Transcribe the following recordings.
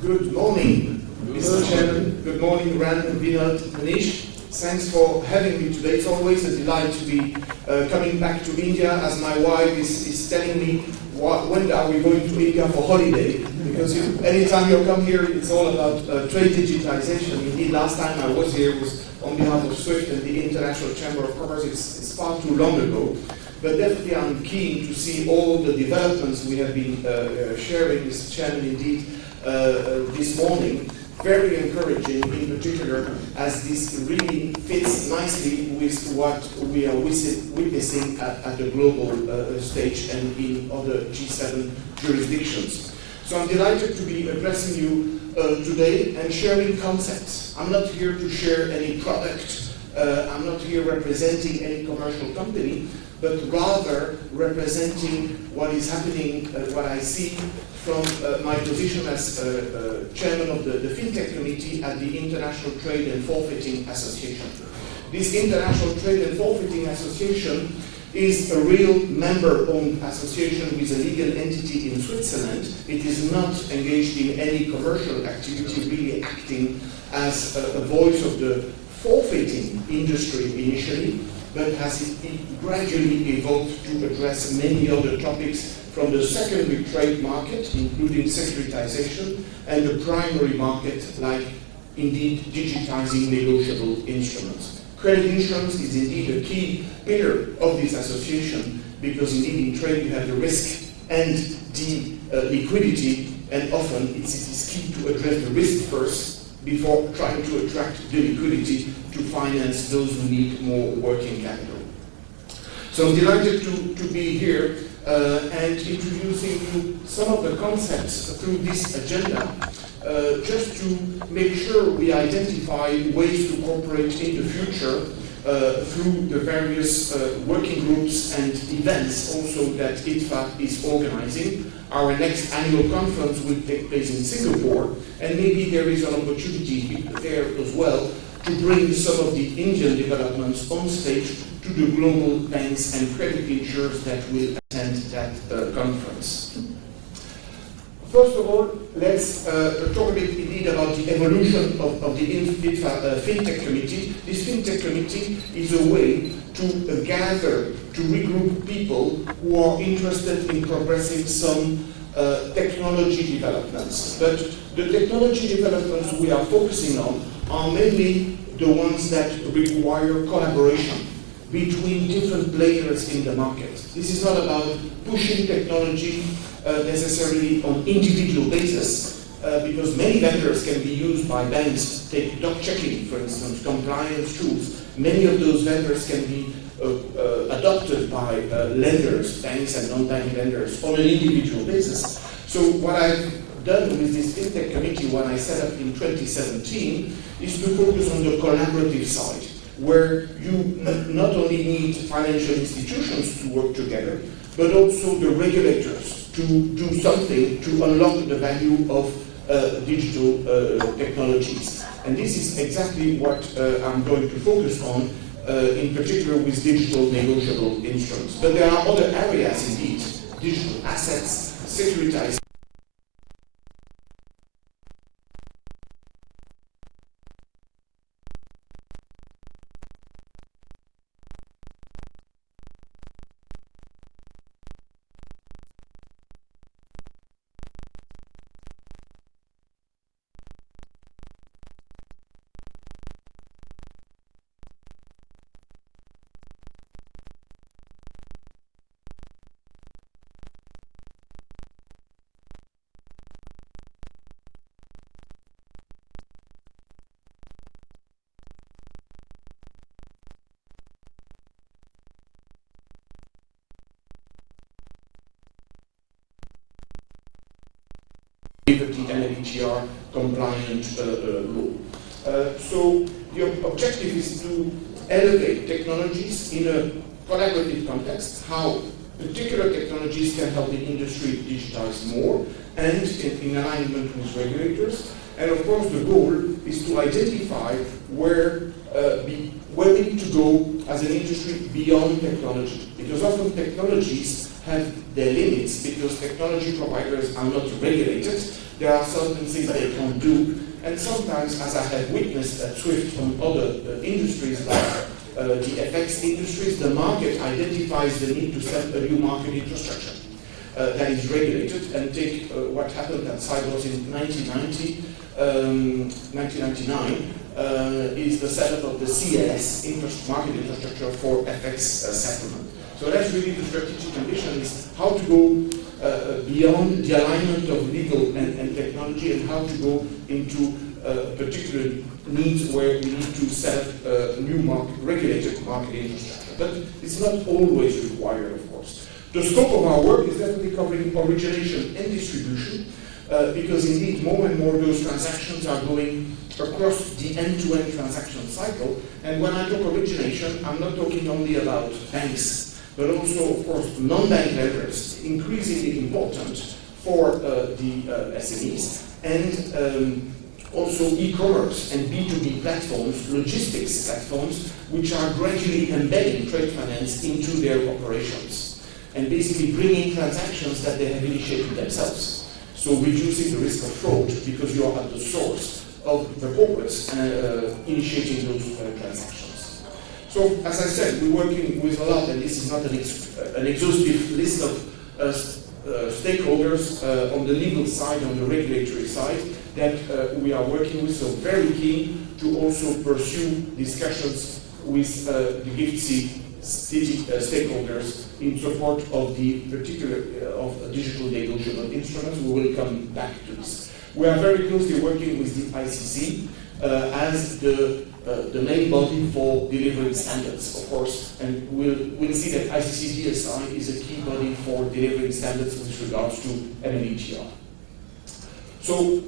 Good morning, Mr. Chairman. Good morning, Ran, Vinod, Manish. Thanks for having me today. It's always a delight to be coming back to India, as my wife is telling me, when are we going to India for holiday? Because anytime you come here, it's all about trade digitization. Indeed, last time I was here was on behalf of SWIFT and the International Chamber of Commerce. It's far too long ago. But definitely I'm keen to see all the developments we have been sharing, Mr. Chairman, indeed, this morning. Very encouraging in particular, as this really fits nicely with what we are witnessing at the global stage and in other G7 jurisdictions. So I'm delighted to be addressing you today and sharing concepts. I'm not here to share any product. I'm not here representing any commercial company, but rather representing what is happening, what I see from my position as chairman of the Fintech Committee at the International Trade and Forfaiting Association. This International Trade and Forfaiting Association is a real member-owned association with a legal entity in Switzerland. It is not engaged in any commercial activity, really acting as a voice of the forfeiting industry initially, but has gradually evolved to address many other topics from the secondary trade market, including securitization, and the primary market, like indeed digitizing negotiable instruments. Credit insurance is indeed a key pillar of this association, because indeed in trade you have the risk and the liquidity, and often it is key to address the risk first before trying to attract the liquidity to finance those who need more working capital. So I'm delighted to be here and introducing you some of the concepts through this agenda, just to make sure we identify ways to cooperate in the future through the various working groups and events also that ITFA is organizing. Our next annual conference will take place in Singapore, and maybe there is an opportunity there as well to bring some of the Indian developments on stage to the global banks and credit insurers that will attend that conference. First of all, let's talk a bit indeed about the evolution of the ITFA Fintech Committee. This Fintech Committee is a way to gather, to regroup people who are interested in progressing some technology developments. But the technology developments we are focusing on are mainly the ones that require collaboration between different players in the market. This is not about pushing technology necessarily on individual basis, because many vendors can be used by banks. Take doc checking, for instance, compliance tools. Many of those vendors can be adopted by lenders, banks and non-bank lenders on an individual basis. So what I've done with this Fintech Committee, when I set up in 2017, is to focus on the collaborative side, where you not only need financial institutions to work together, but also the regulators to do something to unlock the value of digital technologies. And this is exactly what I'm going to focus on, in particular with digital negotiable instruments. But there are other areas indeed, digital assets, securitization. The MLETR compliant law. So the objective is to elevate technologies in a collaborative context, how particular technologies can help the industry digitize more, and in alignment with regulators. And of course the goal is to identify where we need to go as an industry beyond technology. Because often technologies have their limits, because technology providers are not regulated, there are certain things they can't do, and sometimes, as I have witnessed at SWIFT from other industries like the FX industries, the market identifies the need to set a new market infrastructure that is regulated, and take what happened at Cyprus in 1999 is the setup of the CLS, market infrastructure for FX settlement. So that's really the strategic ambition, is how to go beyond the alignment of legal and technology, and how to go into particular needs where we need to set up a new regulated market infrastructure. But it's not always required, of course. The scope of our work is definitely covering origination and distribution, because indeed more and more those transactions are going across the end-to-end transaction cycle. And when I talk origination, I'm not talking only about banks, but also, of course, non-bank lenders, increasingly important for the SMEs, and also e-commerce and B2B platforms, logistics platforms, which are gradually embedding trade finance into their operations, and basically bringing transactions that they have initiated themselves. So reducing the risk of fraud, because you are at the source of the corporates initiating those transactions. So, as I said, we're working with a lot, and this is not an exhaustive list of stakeholders on the legal side, on the regulatory side, that we are working with, so very keen to also pursue discussions with the GIFTC stakeholders in support of the particular of digital negotiable instruments. We will come back to this. We are very closely working with the ICC as the main body for delivering standards, of course, and we'll see that ICC DSI is a key body for delivering standards with regards to MLETR. So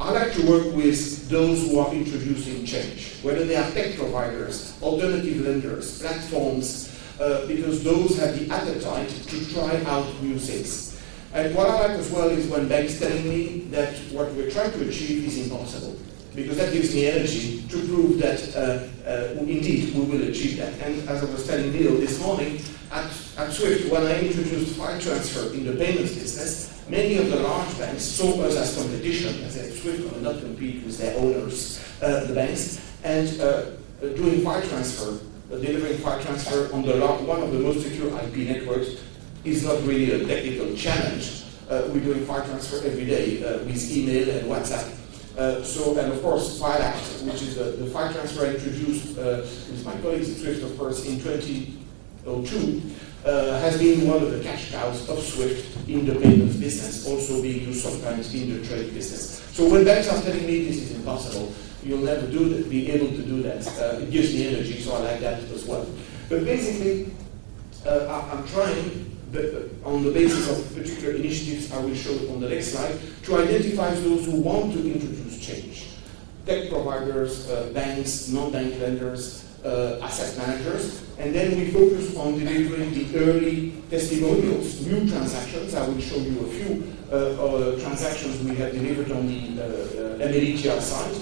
I like to work with those who are introducing change, whether they are tech providers, alternative lenders, platforms, because those have the appetite to try out new things. And what I like as well is when banks telling me that what we're trying to achieve is impossible, because that gives me energy to prove that indeed we will achieve that. And as I was telling Neil this morning, at SWIFT, when I introduced file transfer in the payments business, many of the large banks saw us as competition. I said, SWIFT will not compete with their owners, the banks, and doing file transfer, delivering file transfer on one of the most secure IP networks is not really a technical challenge. We're doing file transfer every day with email and WhatsApp. And of course, File Act, which is the file transfer introduced with my colleagues at SWIFT, of course, in 2002, has been one of the cash cows of SWIFT in the payments business, also being used sometimes in the trade business. So when banks are telling me this is impossible, you'll never be able to do that, it gives me energy, so I like that as well. But basically, I'm trying, on the basis of particular initiatives I will show on the next slide, to identify those who want to introduce change. Tech providers, banks, non-bank lenders, asset managers, and then we focus on delivering the early testimonials, new transactions. I will show you a few transactions we have delivered on the MLETR side.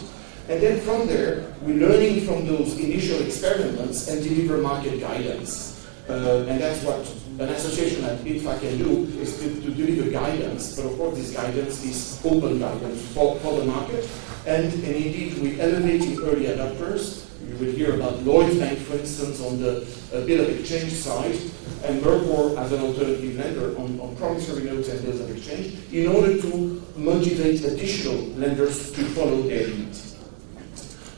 And then from there, we're learning from those initial experiments and deliver market guidance. And that's what an association like ITFA can do, is to deliver guidance, but of course this guidance is open guidance for the market. And indeed, we're elevating early adopters. You will hear about Lloyds Bank, for instance, on the bill of exchange side, and Mercor as an alternative lender on promissory notes and bills of exchange, in order to motivate additional lenders to follow their lead.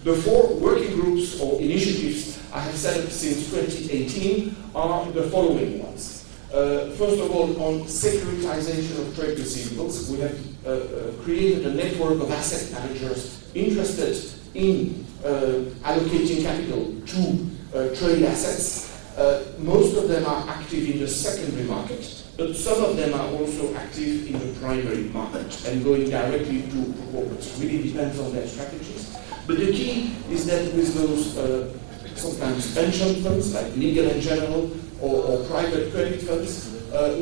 The 4 working groups or initiatives I have set up since 2018 are the following ones. First of all, on securitization of trade receivables, we have created a network of asset managers interested in allocating capital to trade assets. Most of them are active in the secondary market, but some of them are also active in the primary market and going directly to corporates. It really depends on their strategies. But the key is that with those sometimes pension funds, like Legal and General, or private credit funds,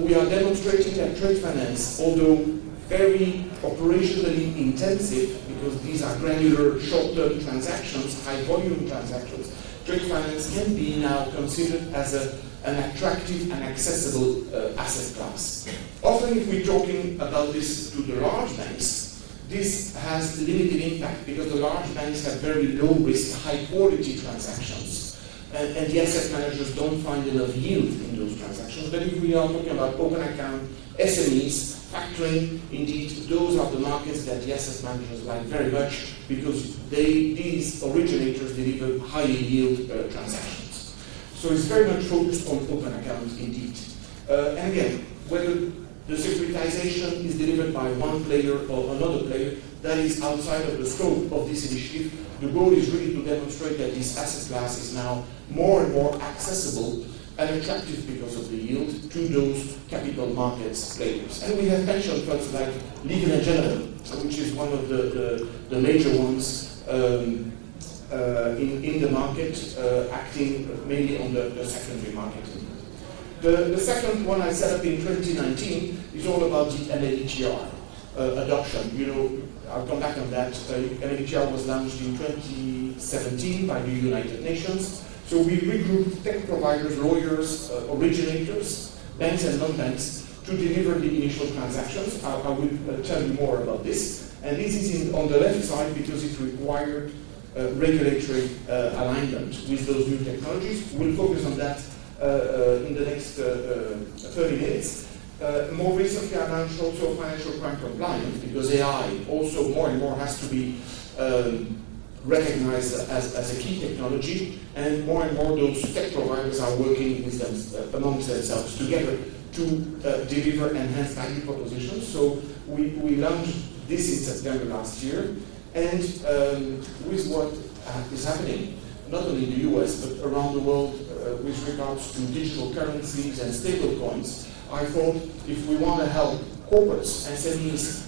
we are demonstrating that trade finance, although very operationally intensive, because these are granular, short-term transactions, high-volume transactions, trade finance can be now considered as an attractive and accessible asset class Often if we're talking about this to the large banks, this has limited impact because the large banks have very low risk, high quality transactions. And the asset managers don't find enough yield in those transactions. But if we are talking about open account, SMEs, factoring, indeed, those are the markets that the asset managers like very much because these originators deliver higher yield transactions. So it's very much focused on open account, indeed. And again, whether the securitization is delivered by one player or another player, that is outside of the scope of this initiative. The goal is really to demonstrate that this asset class is now more and more accessible and attractive because of the yield to those capital markets players. And we have pension funds like Legal and General, which is one of the major ones in the market, acting mainly on the secondary market. The second one I set up in 2019 is all about the MLETR adoption. You know, I'll come back on that. MLETR was launched in 2017 by the United Nations. So we regrouped tech providers, lawyers, originators, banks and non-banks to deliver the initial transactions. I will tell you more about this. And this is on the left side because it required regulatory alignment with those new technologies. We'll focus on that in the next 30 minutes. More recently, I launched also financial crime compliance because AI also more and more has to be recognized as a key technology, and more those tech providers are working with them amongst themselves together to deliver enhanced value propositions. So we launched this in September last year, and with what is happening, not only in the US, but around the world with regards to digital currencies and stablecoins, I thought if we want to help corporates and SMEs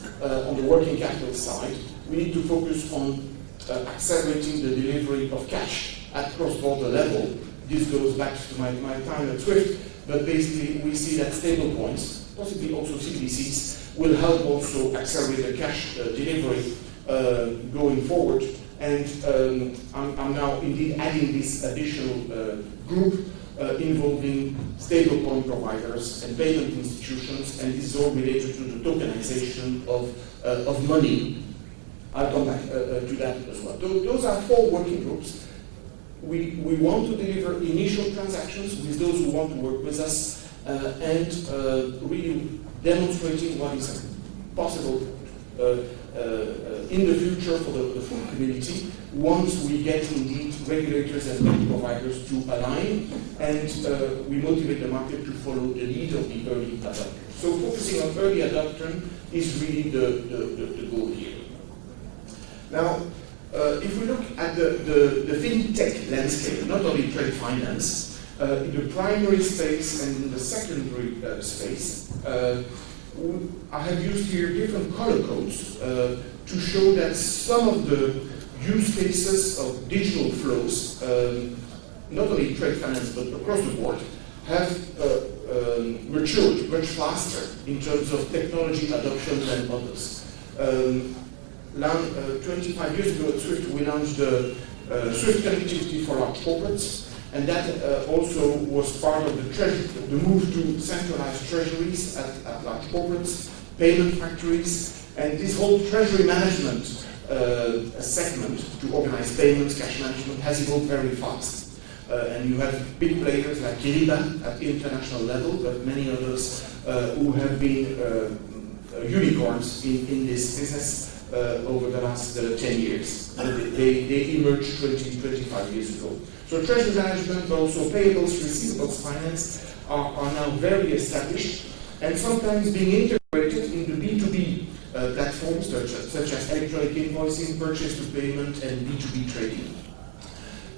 on the working capital side, we need to focus on accelerating the delivery of cash at cross-border level. This goes back to my time at Swift, but basically we see that stablecoins, possibly also CBDCs, will help also accelerate the cash delivery going forward. And I'm now indeed adding this additional group involving stablecoin providers and payment institutions, and this is all related to the tokenization of money. I'll come back to that as well. Those are 4 working groups. We want to deliver initial transactions with those who want to work with us and really demonstrating what is possible in the future for the full community once we get indeed regulators and bank providers to align and we motivate the market to follow the lead of the early adopter. So focusing on early adopter is really the goal here. Now, if we look at the fintech landscape, not only trade finance, in the primary space and in the secondary space, I have used here different color codes to show that some of the use cases of digital flows, not only trade finance but across the board, have matured much faster in terms of technology adoption than others. 25 years ago at Swift, we launched the Swift connectivity for large corporates, and that also was part of the move to centralized treasuries at large corporates, payment factories, and this whole treasury management segment to organize payments, cash management has evolved very fast. And you have big players like Kiriba at the international level, but many others who have been unicorns in this business over the last 10 years. They emerged 25 years ago. So treasury management, but also payables, receivables finance are now very established and sometimes being integrated into B2B platforms such as electronic invoicing, purchase to payment, and B2B trading.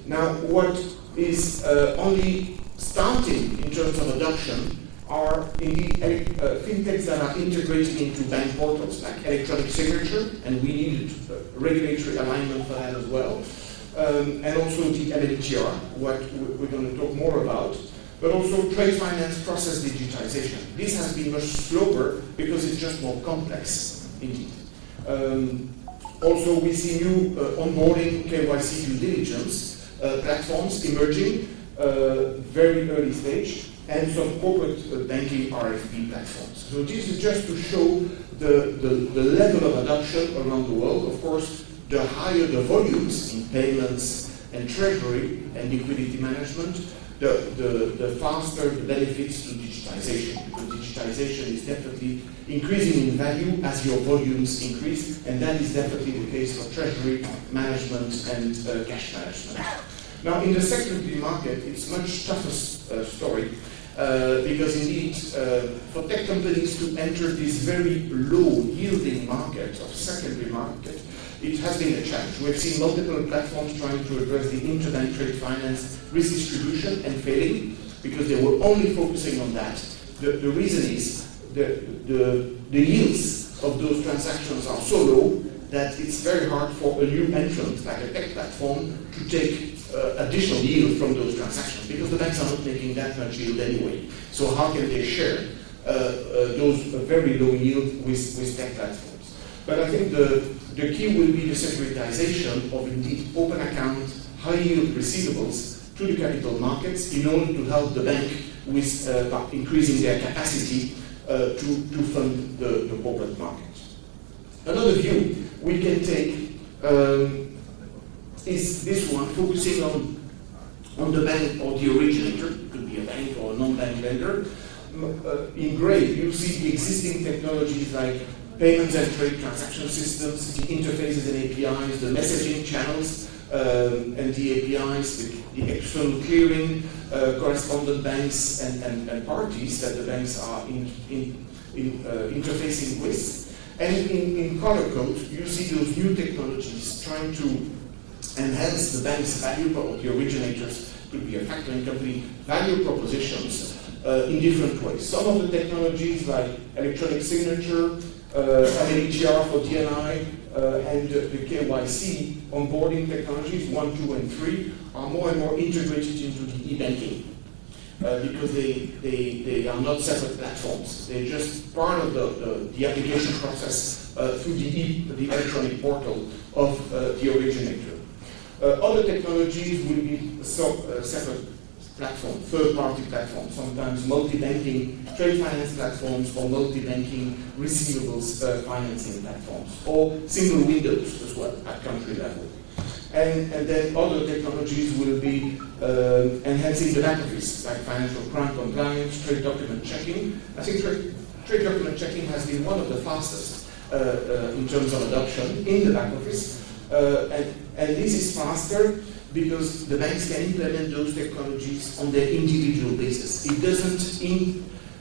Now, what is only starting in terms of adoption are indeed fintechs that are integrated into bank portals like electronic signature, and we needed regulatory alignment for that as well, and also the MLETR, what we're going to talk more about, but also trade finance process digitization. This has been much slower because it's just more complex, indeed. Also, we see new onboarding, KYC due diligence platforms emerging, very early stage. and some corporate banking RFP platforms. So this is just to show the level of adoption around the world. Of course, the higher the volumes in payments and treasury and liquidity management, the faster the benefits to digitization, because digitization is definitely increasing in value as your volumes increase, and that is definitely the case for treasury management and cash management. Now, in the secondary market, it's much tougher story, because indeed, for tech companies to enter this very low-yielding market of secondary market, it has been a challenge. We've seen multiple platforms trying to address the interbank trade finance risk distribution and failing because they were only focusing on that. The reason is the yields of those transactions are so low that it's very hard for a new entrant, like a tech platform, to take additional yield from those transactions because the banks are not making that much yield anyway. So how can they share those very low yield with tech platforms? But I think the key will be the securitization of indeed open account, high yield receivables to the capital markets in order to help the bank with increasing their capacity to fund the corporate market. Another view we can take is this one, focusing on the bank or the originator. It could be a bank or a non-bank lender. In gray, you see the existing technologies like payments and trade transaction systems, the interfaces and APIs, the messaging channels and the APIs, the external clearing, correspondent banks and parties that the banks are interfacing with. And in color code, you see those new technologies trying to enhance the bank's value, or the originators, could be a factoring company, value propositions in different ways. Some of the technologies like electronic signature, MLETR for DNI, and the KYC onboarding technologies, 1, 2, and 3, are more and more integrated into the e-banking because they are not separate platforms. They're just part of the application process through the electronic portal of the originator. Other technologies will be separate platforms, third-party platforms, sometimes multi-banking trade finance platforms or multi-banking receivables financing platforms, or single windows as well at country level. And then other technologies will be enhancing the back office, like financial crime compliance, trade document checking. I think trade document checking has been one of the fastest in terms of adoption in the back office. And this is faster because the banks can implement those technologies on their individual basis. It doesn't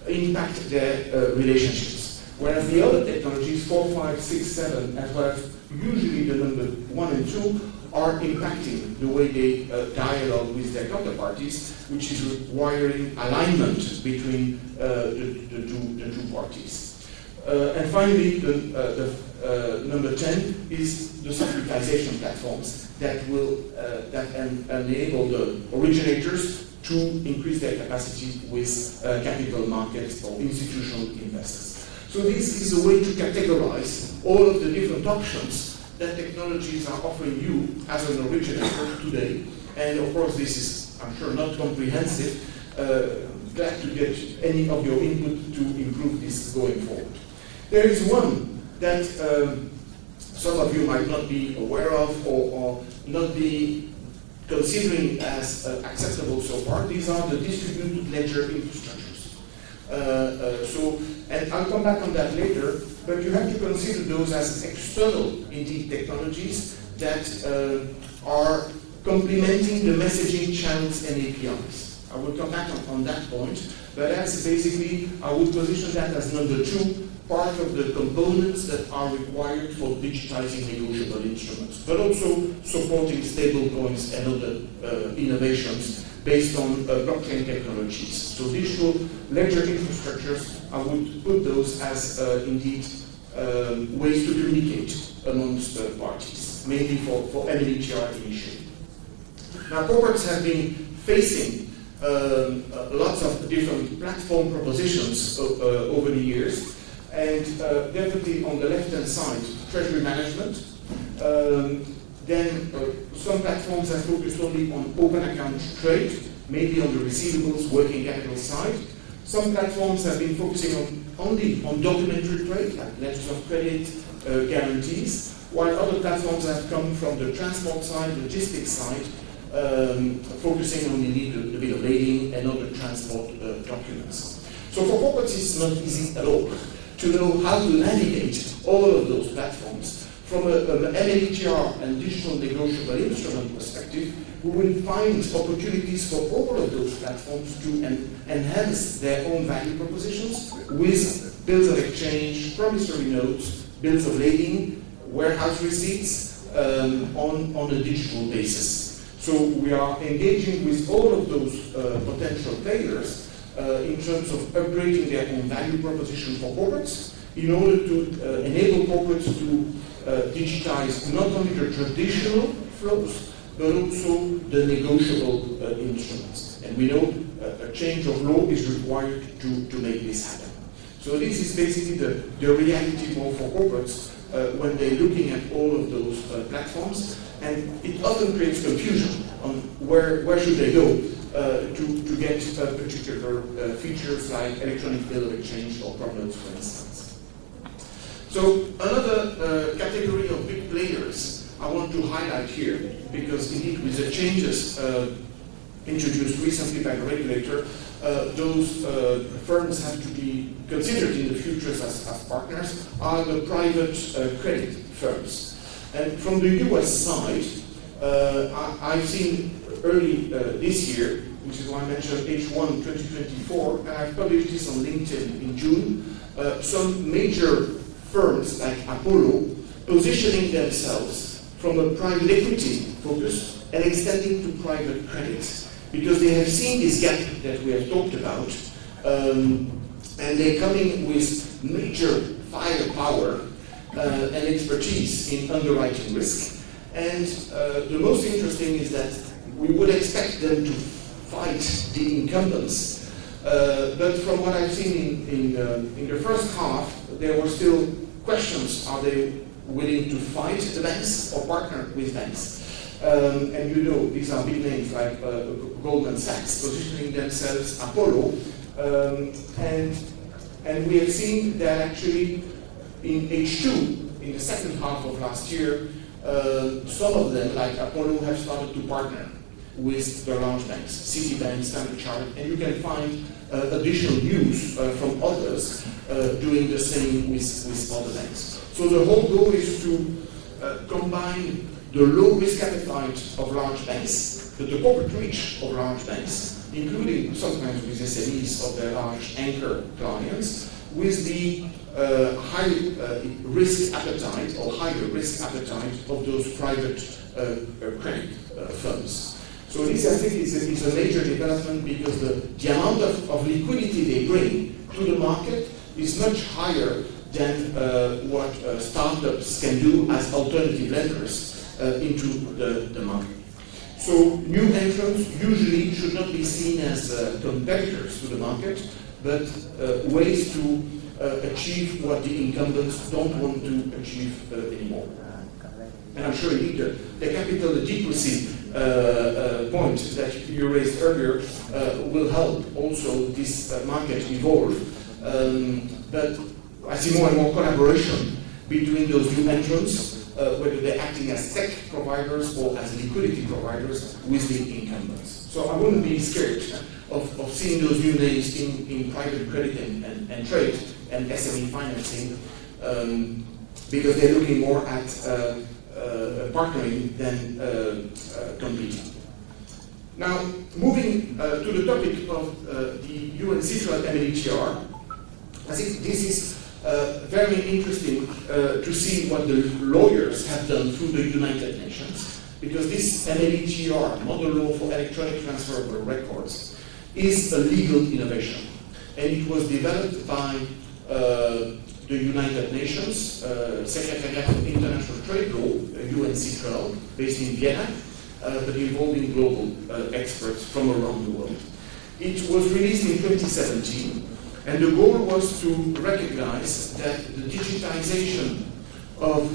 impact their relationships. Whereas the other technologies, 4, 5, 6, 7, as well as usually the number 1 and 2, are impacting the way they dialogue with their counterparties, which is requiring alignment between the two parties. And finally, the number 10 is the securitization platforms that will enable the originators to increase their capacity with capital markets or institutional investors. So this is a way to categorize all of the different options that technologies are offering you as an originator today. And of course, this is, I'm sure, not comprehensive. Glad to get any of your input to improve this going forward. There is one that some of you might not be aware of or not be considering as acceptable so far. These are the distributed ledger infrastructures. And I'll come back on that later, but you have to consider those as external, indeed, technologies that are complementing the messaging channels and APIs. I will come back on that point, but that's basically, I would position that as number 2, part of the components that are required for digitizing negotiable instruments, but also supporting stablecoins and other innovations based on blockchain technologies. So digital ledger infrastructures, I would put those as indeed ways to communicate amongst parties, mainly for MLETR initially. Now, corporates have been facing lots of different platform propositions over the years, and definitely on the left-hand side, treasury management. Then some platforms have focused only on open account trade, maybe on the receivables, working capital side. Some platforms have been focusing only on documentary trade, like letters of credit, guarantees, while other platforms have come from the transport side, logistics side, focusing on indeed the bill of lading and other transport documents. So for corporates, it's not easy at all to know how to navigate all of those platforms. From an MLETR and digital negotiable instrument perspective, we will find opportunities for all of those platforms to enhance their own value propositions with bills of exchange, promissory notes, bills of lading, warehouse receipts on a digital basis. So we are engaging with all of those potential players in terms of upgrading their own value proposition for corporates in order to enable corporates to digitize not only the traditional flows, but also the negotiable instruments. And we know a change of law is required to make this happen. So this is basically the reality more for corporates when they're looking at all of those platforms. And it often creates confusion on where should they go to get particular features like electronic bill of exchange or prop notes, for instance. So another category of big players I want to highlight here, because indeed with the changes introduced recently by the regulator, those firms have to be considered in the future as partners, are the private credit firms. And from the US side, I've seen early this year, which is why I mentioned H1 2024, and I've published this on LinkedIn in June, some major firms like Apollo positioning themselves from a private equity focus and extending to private credit, because they have seen this gap that we have talked about, and they're coming with major firepower and expertise in underwriting risk. And the most interesting is that we would expect them to fight the incumbents. But from what I've seen in the first half, there were still questions. Are they willing to fight the banks or partner with banks? And you know, these are big names like Goldman Sachs positioning themselves, Apollo, and we have seen that actually in H2, in the second half of last year, some of them, like Apollo, have started to partner with the large banks, Citibank, Standard Chartered, and you can find additional news from others doing the same with other banks. So the whole goal is to combine the low risk appetite of large banks, but the corporate reach of large banks, including sometimes with SMEs of their large anchor clients, with the high risk appetite or higher risk appetite of those private credit firms. So this, I think, is a major development, because the amount of liquidity they bring to the market is much higher than what startups can do as alternative lenders into the market. So new entrants usually should not be seen as competitors to the market, but ways to achieve what the incumbents don't want to achieve anymore. And I'm sure indeed the capital adequacy point that you raised earlier will help also this market evolve. But I see more and more collaboration between those new entrants, whether they're acting as tech providers or as liquidity providers with the incumbents. So I wouldn't be scared of seeing those new names in private credit and trade and SME financing, because they're looking more at partnering than competing. Now, moving to the topic of the UNCITRAL MLETR, I think this is very interesting to see what the lawyers have done through the United Nations, because this MLETR, Model Law for Electronic Transferable Records, is a legal innovation. And it was developed by the United Nations, Secretariat for International Trade Law, UNCITRAL, based in Vienna, but involving global experts from around the world. It was released in 2017, and the goal was to recognize that the digitization of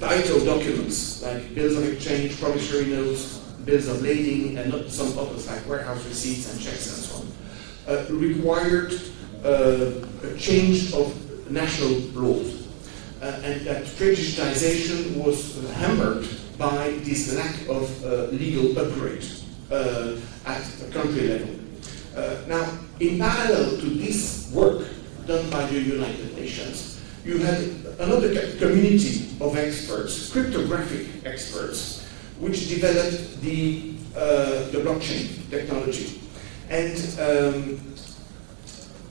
title documents like bills of exchange, promissory notes, bills of lading, and not some others like warehouse receipts and checks and so on, required a change of national laws. And that trade digitization was hammered by this lack of legal upgrade at a country level. Now, in parallel to this work done by the United Nations, you had another community of experts, cryptographic experts, which developed the blockchain technology. And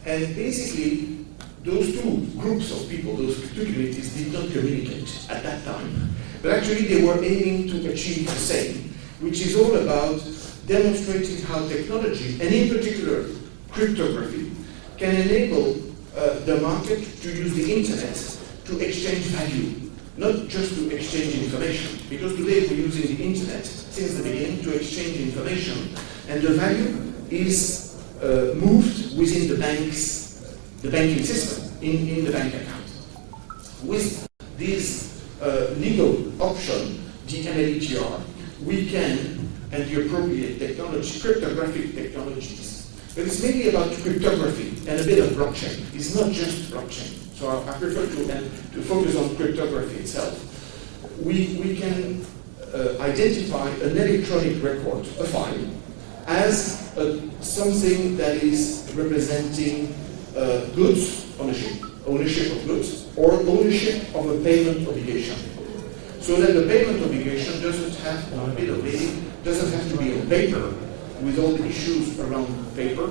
basically, those two groups of people, those two communities, did not communicate at that time. But actually, they were aiming to achieve the same, which is all about demonstrating how technology, and in particular cryptography, can enable the market to use the internet to exchange value, not just to exchange information. Because today we're using the internet since the beginning to exchange information, and the value is moved within the banking system, in the bank account. With this legal option, the MLETR, we can, and the appropriate technology, cryptographic technologies. But it's mainly about cryptography and a bit of blockchain. It's not just blockchain. So I prefer to focus on cryptography itself. We can identify an electronic record, a file, as something that is representing goods, ownership of goods, or ownership of a payment obligation. So that the payment obligation doesn't have, on a bit of lading, doesn't have to be on paper with all the issues around paper,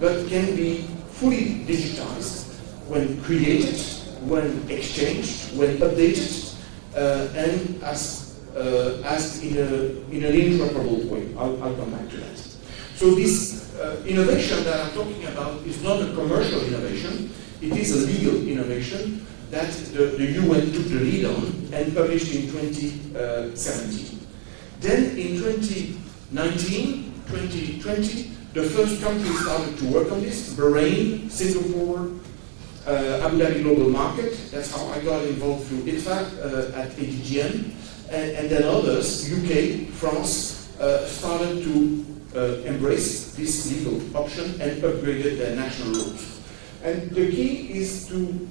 but can be fully digitized when created, when exchanged, when updated, and as in an interoperable way. I'll come back to that. So this innovation that I'm talking about is not a commercial innovation, it is a legal innovation that the UN took the lead on and published in 2017. Then in 2019, 2020, the first countries started to work on this: Bahrain, Singapore, Abu Dhabi Global Market. That's how I got involved through ITFA at ADGM. And then others, UK, France, started to embrace this legal option and upgraded their national rules. And the key is to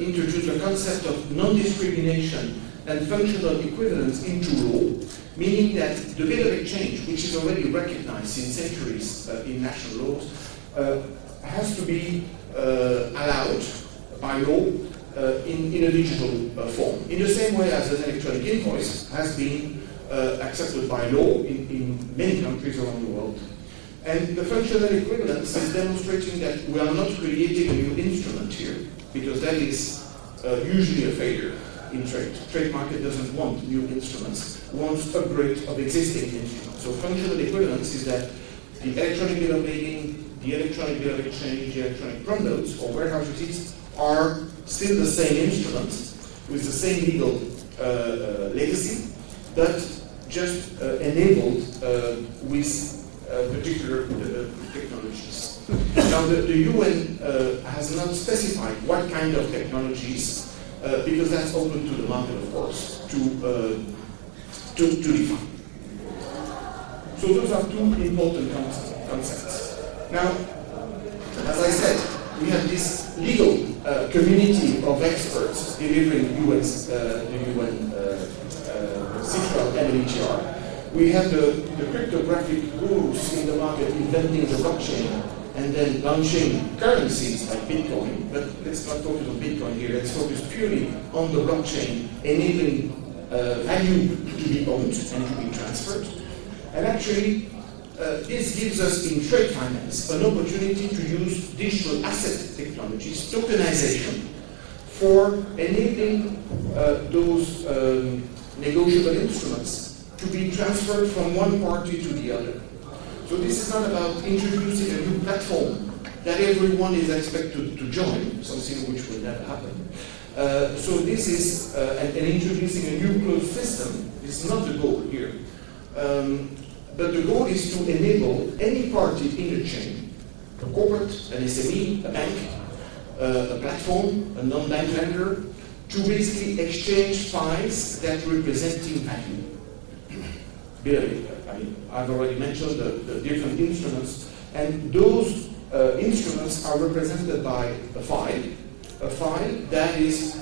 introduce the concept of non-discrimination and functional equivalence into law, meaning that the bill of exchange, which is already recognized in centuries in national laws, has to be allowed by law in a digital form, in the same way as an electronic invoice has been accepted by law in many countries around the world. And the functional equivalence is demonstrating that we are not creating a new instrument here, because that is usually a failure in trade. Trade market doesn't want new instruments, wants upgrade of existing instruments. So functional equivalence is that the electronic bill of lading, the electronic bill of exchange, the electronic prompt notes or warehouse receipts are still the same instruments with the same legal legacy, but just enabled with particular technologies. Now, the UN has not specified what kind of technologies, because that's open to the market, of course, to define. So those are two important concepts. Now, as I said, we have this legal community of experts delivering the UN CITRA MLETR. We have the cryptographic gurus in the market inventing the blockchain and then launching currencies like Bitcoin. But let's not focus on Bitcoin here. Let's focus purely on the blockchain, enabling value to be owned and to be transferred. And actually, this gives us in trade finance an opportunity to use digital asset technologies, tokenization, for enabling those negotiable instruments to be transferred from one party to the other. So this is not about introducing a new platform that everyone is expected to join, something which will never happen. So this is, and introducing a new closed system is not the goal here. But the goal is to enable any party in the chain, a corporate, an SME, a bank, a platform, a non-bank lender, to basically exchange files that representing value. I've already mentioned the different instruments, and those instruments are represented by a file that is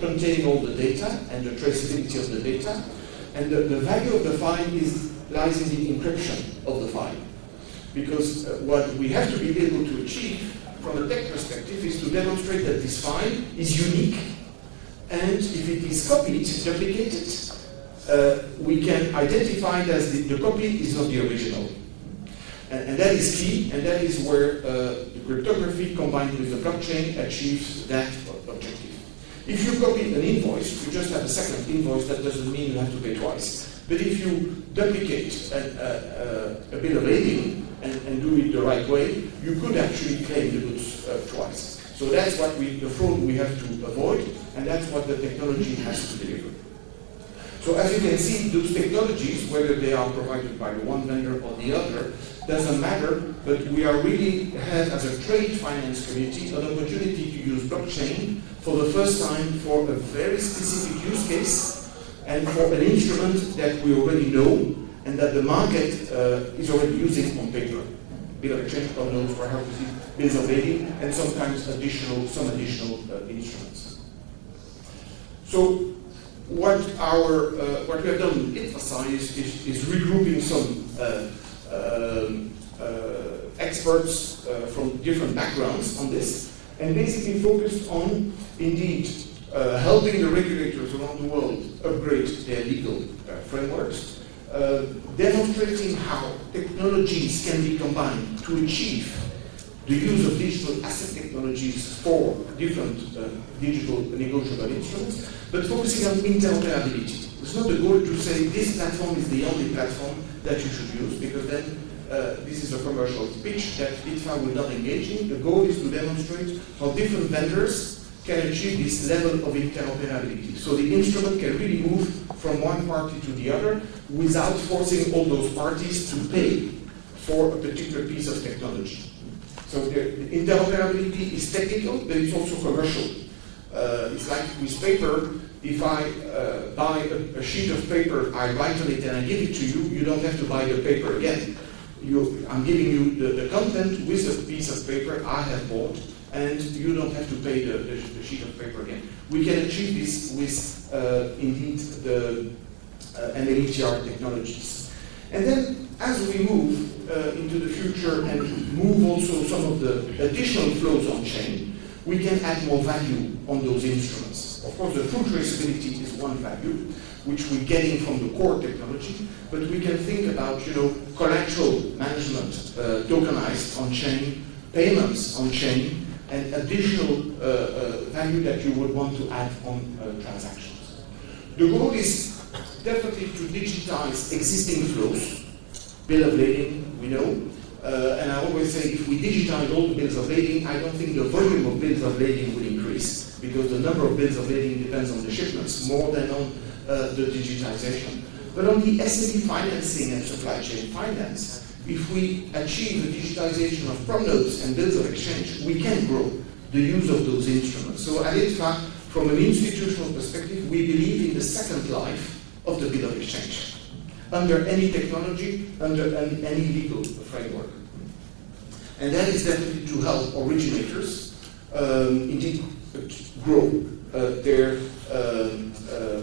containing all the data and the traceability of the data, and the value of the file lies in the encryption of the file. Because what we have to be able to achieve from a tech perspective is to demonstrate that this file is unique, and if it is copied, duplicated, we can identify it as the copy is not the original. And that is key, and that is where the cryptography combined with the blockchain achieves that objective. If you copy an invoice, you just have a second invoice, that doesn't mean you have to pay twice. But if you duplicate a bill of lading and do it the right way, you could actually claim the goods twice. So that's what the fraud we have to avoid, and that's what the technology has to deliver. So as you can see, those technologies, whether they are provided by the one vendor or the other, doesn't matter, but we are really have, as a trade finance community, an opportunity to use blockchain for the first time for a very specific use case and for an instrument that we already know and that the market is already using on paper. Bill of exchange, notes, warehouses, bills of lading, and sometimes some additional instruments. So what we have done in ITFA is regrouping some experts from different backgrounds on this, and basically focused on, indeed, helping the regulators around the world upgrade their legal frameworks, demonstrating how technologies can be combined to achieve the use of digital asset technologies for different digital negotiable instruments, but focusing on interoperability. It's not the goal to say this platform is the only platform that you should use, because then this is a commercial pitch that ITFA will not engage in. The goal is to demonstrate how different vendors can achieve this level of interoperability. So the instrument can really move from one party to the other without forcing all those parties to pay for a particular piece of technology. So the interoperability is technical, but it's also commercial. It's like with paper. If I buy a sheet of paper, I write on it and I give it to you, you don't have to buy the paper again. I'm giving you the content with the piece of paper I have bought, and you don't have to pay the sheet of paper again. We can achieve this with, indeed, the MLETR technologies. And then, as we move into the future and move also some of the additional flows on chain, we can add more value on those instruments. Of course, the full traceability is one value, which we're getting from the core technology, but we can think about, collateral management, tokenized on chain, payments on chain, and additional value that you would want to add on transactions. The goal is definitely to digitize existing flows. Bill of lading, we know. And I always say, if we digitize all the bills of lading, I don't think the volume of bills of lading will increase, because the number of bills of lading depends on the shipments more than on the digitization. But on the SME financing and supply chain finance, if we achieve the digitization of prom notes and bills of exchange, we can grow the use of those instruments. So at ITFA, from an institutional perspective, we believe in the second life of the bill of exchange, under any technology, under any legal framework. And that is definitely to help originators indeed grow their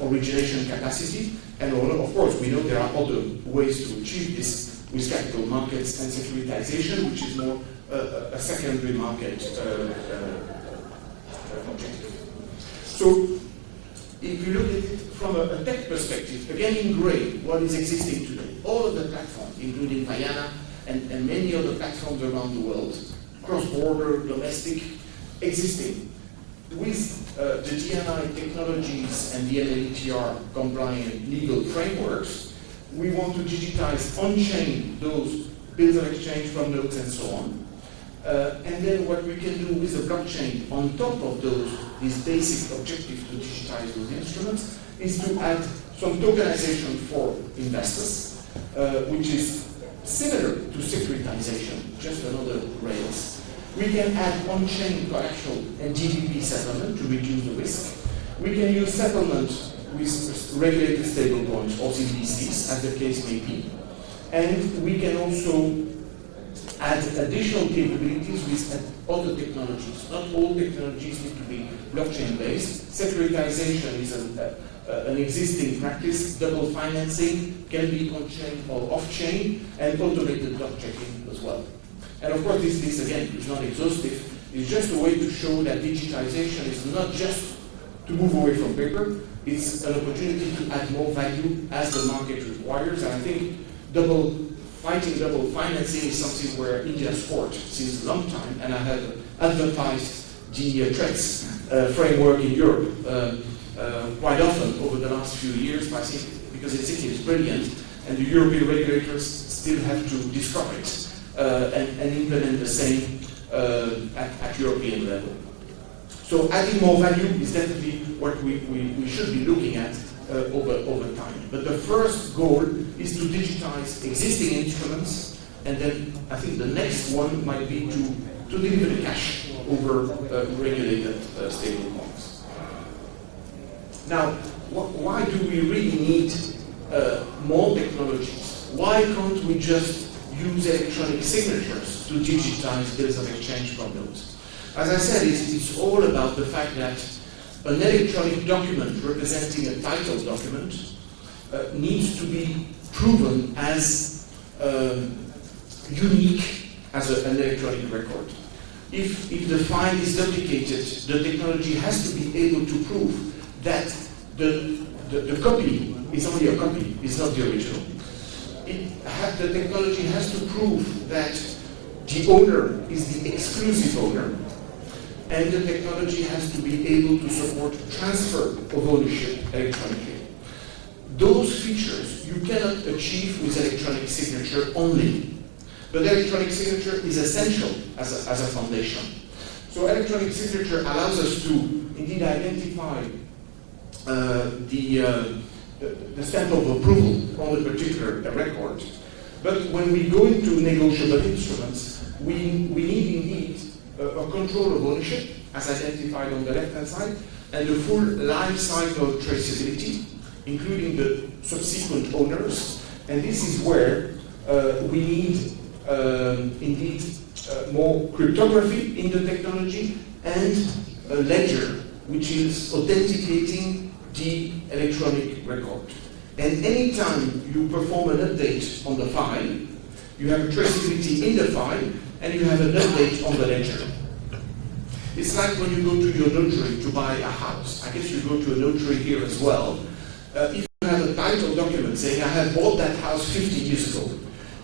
origination capacity. And of course, we know there are other ways to achieve this with capital markets and securitization, which is more a secondary market objective. So if you look at it from a tech perspective, again in gray, what is existing today? All of the platforms, including Vayana and many other platforms around the world, cross-border, domestic, existing. With the DNI technologies and the MLETR compliant legal frameworks, we want to digitize on-chain those bills of exchange, from notes, and so on. And then what we can do with the blockchain on top of these basic objectives to digitize those instruments is to add some tokenization for investors, which is similar to securitization, just another rails. We can add on-chain collateral and GDP settlement to reduce the risk. We can use settlement with regulated stablecoins or CBDCs, as the case may be. And we can also add additional capabilities with other technologies. Not all technologies need to be blockchain-based. Securitization is an existing practice. Double financing can be on-chain or off-chain, and automated block checking as well. And of course, this again is not exhaustive. It's just a way to show that digitization is not just to move away from paper. It's an opportunity to add more value as the market requires. And I think fighting double financing is something where India has fought since a long time, and I have advertised the threats framework in Europe quite often over the last few years, because I think it's brilliant, and the European regulators still have to discover it and implement the same at European level. So adding more value is definitely what we should be looking at over time. But the first goal is to digitize existing instruments, and then I think the next one might be to deliver the cash over regulated stablecoins. Now, why do we really need more technologies? Why can't we just use electronic signatures to digitize bills of exchange from notes? As I said, it's all about the fact that an electronic document representing a title document needs to be proven as unique as an electronic record. If the file is duplicated, the technology has to be able to prove that the copy is only a copy, it's not the original. The technology has to prove that the owner is the exclusive owner, and the technology has to be able to support transfer of ownership electronically. Those features you cannot achieve with electronic signature only. But electronic signature is essential as a foundation. So electronic signature allows us to indeed identify the stamp of approval on a particular record. But when we go into negotiable instruments, we need indeed a control of ownership, as identified on the left-hand side, and the full life cycle traceability, including the subsequent owners. And this is where we need indeed more cryptography in the technology and a ledger which is authenticating the electronic record. And anytime you perform an update on the file, you have a traceability in the file, and you have an update on the ledger. It's like when you go to your notary to buy a house. I guess you go to a notary here as well. If you have a title document saying, I have bought that house 50 years ago,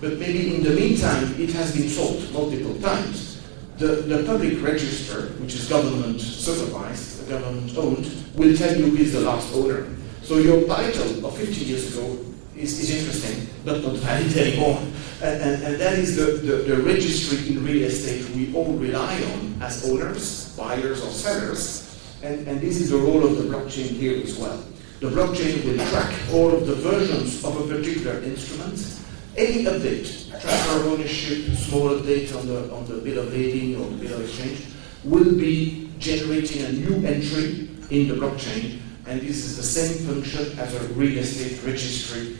but maybe in the meantime it has been sold multiple times, the public register, which is government supervised, government owned, will tell you who is the last owner. So your title of 50 years ago is interesting, but not valid anymore. And that is the registry in real estate we all rely on as owners, buyers or sellers, and this is the role of the blockchain here as well. The blockchain will track all of the versions of a particular instrument. Any update, transfer of ownership, small update on the bill of lading or the bill of exchange, will be generating a new entry in the blockchain, and this is the same function as a real estate registry,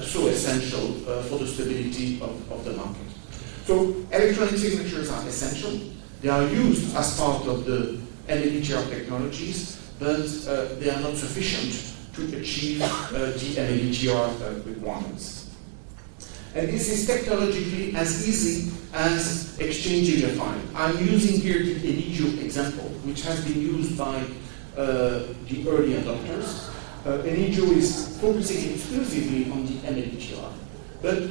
so essential for the stability of the market. So electronic signatures are essential. They are used as part of the MLETR technologies, but they are not sufficient to achieve the MLETR requirements. And this is technologically as easy as exchanging a file. I'm using here the Enigio example, which has been used by the early adopters. Enigio is focusing exclusively on the MLETR, but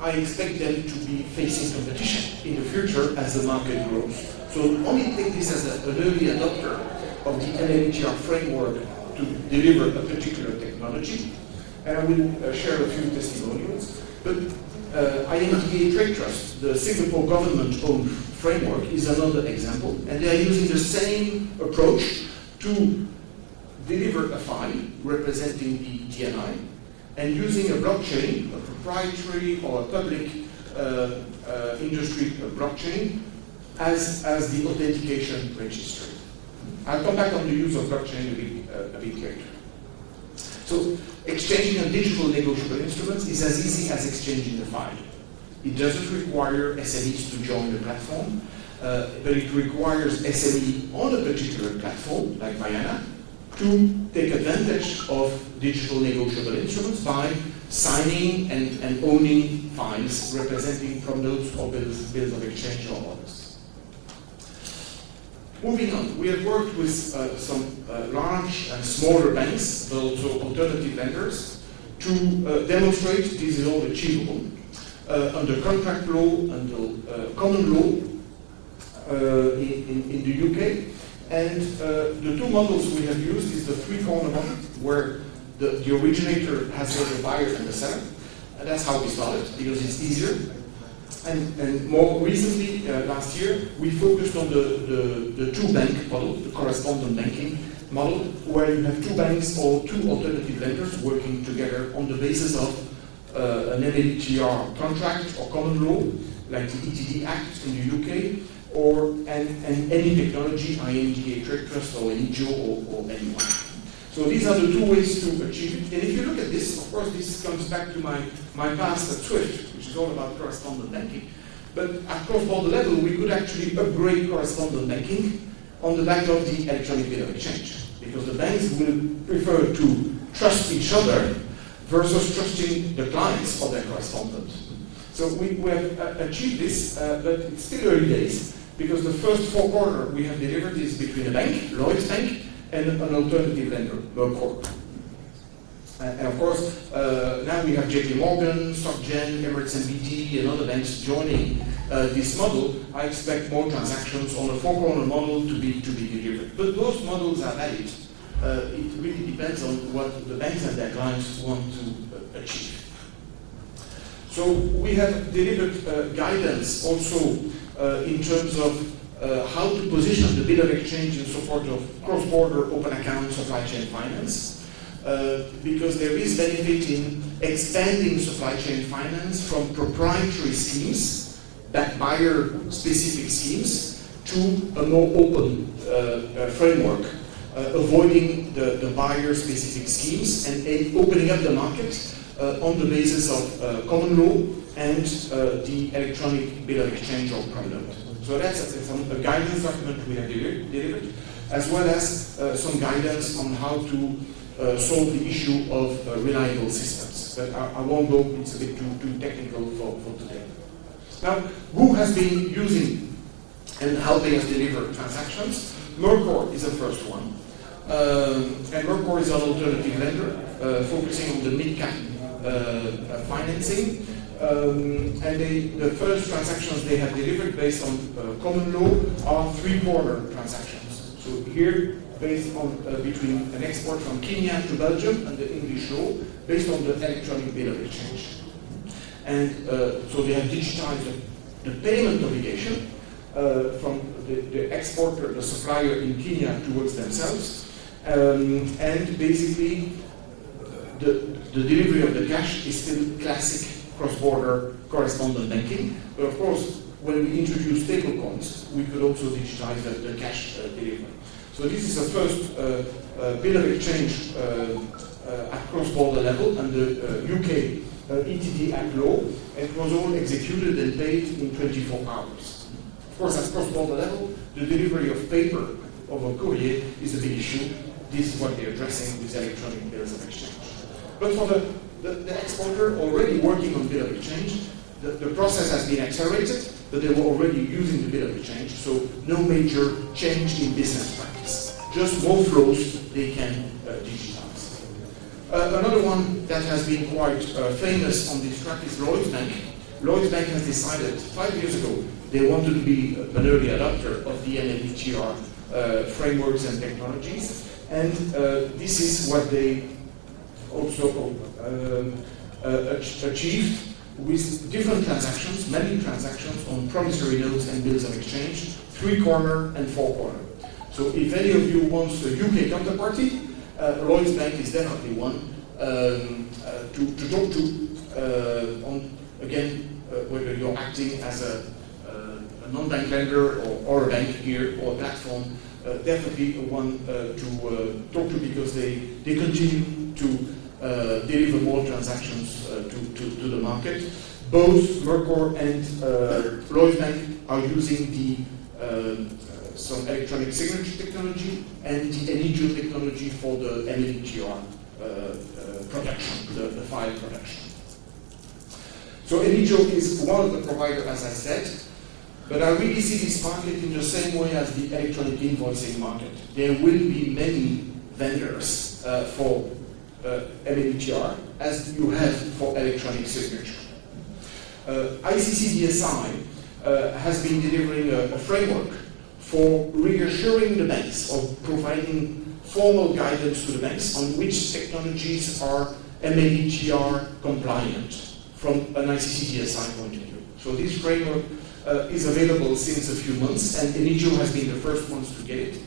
I expect them to be facing competition in the future as the market grows. So only take this as an early adopter of the MLETR framework to deliver a particular technology, and I will share a few testimonials. But IMDA Trade Trust, the Singapore government-owned framework, is another example, and they are using the same approach to deliver a file representing the DNI, and using a blockchain, a proprietary or a public industry blockchain, as the authentication registry. I'll come back on the use of blockchain a bit later. So exchanging on digital negotiable instruments is as easy as exchanging the file. It doesn't require SMEs to join the platform, but it requires SME on a particular platform, like Vayana, to take advantage of digital negotiable instruments by signing and owning files representing promos or bills of exchange or others. Moving on, we have worked with some large and smaller banks, but also alternative lenders, to demonstrate this is all achievable under contract law, under common law in the UK. And the two models we have used is the three-corner model, where the originator has both the buyer and the seller. And that's how we started, because it's easier. And more recently, last year, we focused on the two-bank model, the correspondent banking model, where you have two banks or two alternative lenders working together on the basis of an MLETR contract or common law, like the ETD Act in the UK, or and any technology, INDA Trade Trust or NGO or anyone. So these are the two ways to achieve it. And if you look at this, of course, this comes back to my past at Swift, which is all about correspondent banking. But at cross-border level, we could actually upgrade correspondent banking on the back of the electronic bill of exchange, because the banks will prefer to trust each other versus trusting the clients of their correspondent. So we have achieved this, but it's still early days, because the first four quarters we have delivered is between a bank, Lloyds Bank, and an alternative lender, Mercorp. And of course, now we have JP Morgan, SocGen, Emirates NBD, and other banks joining this model. I expect more transactions on a four-corner model to be delivered. But those models are valid. It really depends on what the banks and their clients want to achieve. So we have delivered guidance also in terms of how to position the bill of exchange in support of cross-border open account supply chain finance, because there is benefit in expanding supply chain finance from proprietary schemes, that buyer-specific schemes, to a more open framework, avoiding the buyer-specific schemes and opening up the market on the basis of common law and the electronic bill of exchange or prominent. So that's a guidance document we have delivered, as well as some guidance on how to solve the issue of reliable systems. But I won't go, it's a bit too technical for today. Now, who has been using and helping us deliver transactions? Mercorp is the first one. And Mercorp is an alternative lender focusing on the mid-cap financing. And the first transactions they have delivered based on common law are three-corner transactions. So here, based on between an export from Kenya to Belgium and the English law, based on the electronic bill of exchange. And so they have digitized the payment obligation from the exporter, the supplier in Kenya towards themselves, and basically the delivery of the cash is still classic cross-border correspondent banking. But of course, when we introduce stablecoins, we could also digitize the cash delivery. So this is the first bill of exchange at cross-border level under UK ETD Act law, and it was all executed and paid in 24 hours. Of course, at cross-border level, the delivery of paper over courier is a big issue. This is what they're addressing with electronic bills of exchange. But for the exporter already working on bill of exchange, the process has been accelerated, but they were already using the bill of exchange, so no major change in business practice. Just more flows they can digitize. Another one that has been quite famous on this track is Lloyds Bank. Lloyds Bank has decided 5 years ago they wanted to be an early adopter of the MLETR frameworks and technologies, and this is what they also achieved with different transactions, many transactions on promissory notes and bills of exchange, 3-corner and 4-corner. So if any of you wants a UK counterparty, Lloyds Bank is definitely one to talk to on, again, whether you're acting as a non-bank lender or a bank here or a platform definitely one to talk to, because they continue to deliver more transactions to the market. Both Mercor and Lloyds Bank are using the some electronic signature technology and the Enigio technology for the MLETR production, the file production. So Enigio is one of the providers, as I said, but I really see this market in the same way as the electronic invoicing market. There will be many vendors for MLETR as you have for electronic signature. ICC-DSI has been delivering a framework for reassuring the banks, or providing formal guidance to the banks on which technologies are MLETR compliant from an ICC-DSI point of view. So this framework is available since a few months, and Enigio has been the first ones to get it.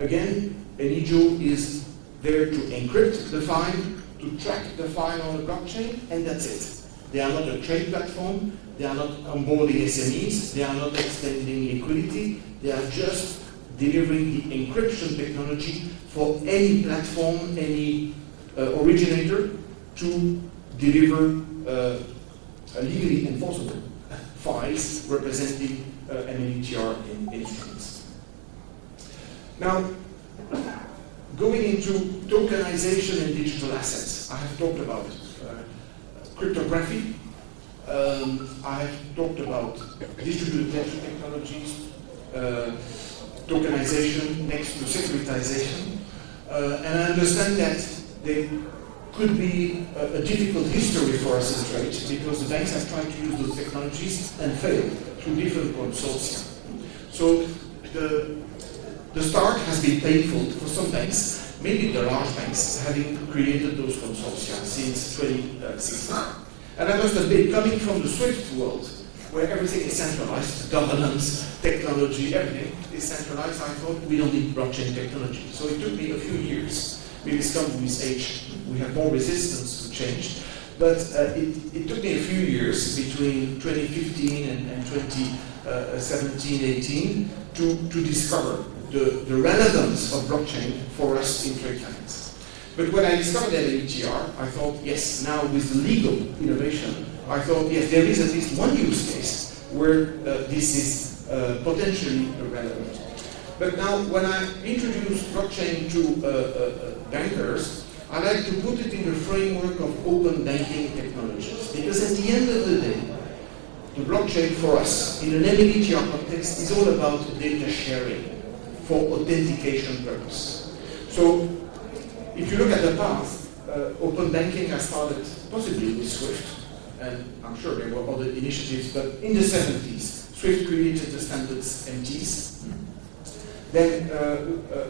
Again, Enigio is there to encrypt the file, to track the file on the blockchain, and that's it. They are not a trade platform, they are not onboarding SMEs, they are not extending liquidity, they are just delivering the encryption technology for any platform, any originator to deliver legally enforceable files representing MLETR instruments. Now, going into tokenization and digital assets, I have talked about cryptography, I have talked about distributed ledger technologies, tokenization next to securitization, and I understand that there could be a difficult history for us in trade, because the banks have tried to use those technologies and failed through different consortia. So the start has been painful for some banks, maybe the large banks, having created those consortia since 2016. And I must admit, coming from the SWIFT world, where everything is centralized, governance, technology, everything is centralized, I thought we don't need blockchain technology. So it took me a few years. Maybe it's come with age, we have more resistance to change. But it took me a few years, between 2015 and 2017, 18, to discover the relevance of blockchain for us in trade finance. But when I discovered MLETR, I thought, yes, now with the legal innovation, I thought, yes, there is at least one use case where this is potentially relevant. But now, when I introduce blockchain to bankers, I like to put it in the framework of open banking technologies. Because at the end of the day, the blockchain for us, in an MLETR context, is all about data sharing for authentication purpose. So, if you look at the past, open banking has started possibly with SWIFT, and I'm sure there were other initiatives, but in the 70s, SWIFT created the standards MTs. Then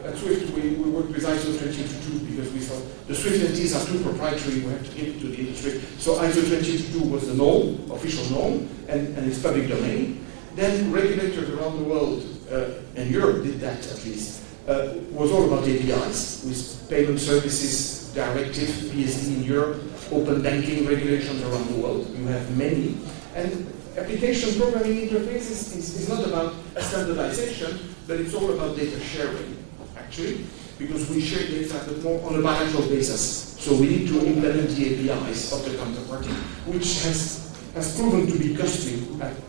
at SWIFT, we worked with ISO 222 because we thought the SWIFT MTs are too proprietary, we have to give it to the industry. So ISO 222 was the norm, official norm, and it's public domain. Then regulators around the world, and Europe did that at least, was all about APIs, with Payment Services Directive, PSD in Europe, open banking regulations around the world. You have many. And application programming interfaces is not about standardization, but it's all about data sharing, actually, because we share data but more on a bilateral basis. So we need to implement the APIs of the counterparty, which has proven to be costly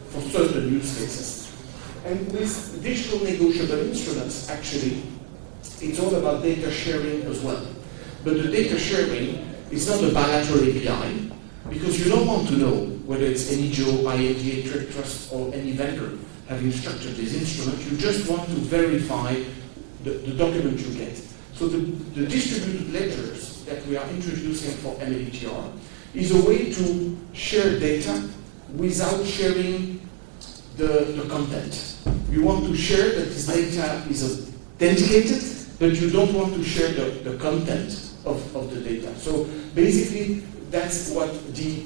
for certain use cases. And with digital negotiable instruments, actually, it's all about data sharing as well. But the data sharing is not a bilateral API, because you don't want to know whether it's Enigio, IATA, Trade Trust, or any vendor having structured this instrument. You just want to verify the document you get. So the distributed ledgers that we are introducing for MLETR is a way to share data without sharing the content. You want to share that this data is authenticated, but you don't want to share the content of the data. So basically, that's what the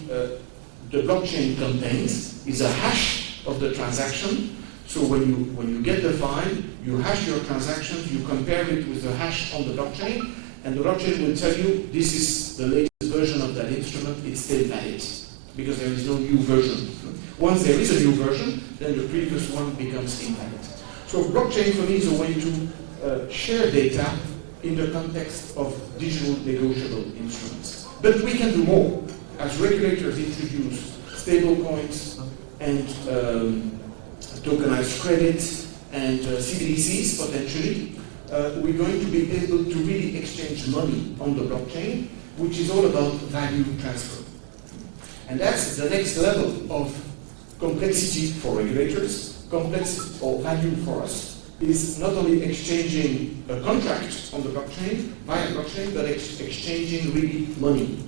blockchain contains, is a hash of the transaction. So when you get the file, you hash your transactions, you compare it with the hash on the blockchain, and the blockchain will tell you this is the latest version of that instrument, it's still valid. because there is no new version. Once there is a new version, then the previous one becomes invalid. So blockchain for me is a way to share data in the context of digital negotiable instruments. But we can do more. As regulators introduce stablecoins and tokenized credit and CBDCs potentially, we're going to be able to really exchange money on the blockchain, which is all about value transfer. And that's the next level of complexity for regulators, complexity or value for us, is not only exchanging a contract on the blockchain, via blockchain, but exchanging really money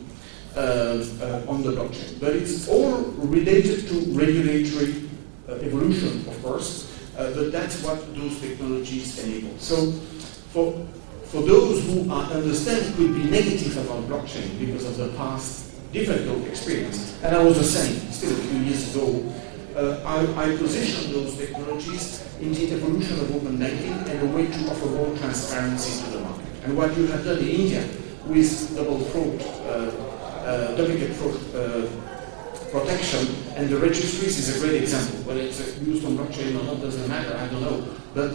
on the blockchain. But it's all related to regulatory evolution, of course, but that's what those technologies enable. So for those who understand could be negative about blockchain because of the past difficult experience, and I was the same still a few years ago, I position those technologies in the evolution of open banking and a way to offer more transparency to the market. And what you have done in India with double fraud, duplicate fraud protection and the registries is a great example. Whether it's used on blockchain or not doesn't matter, I don't know. But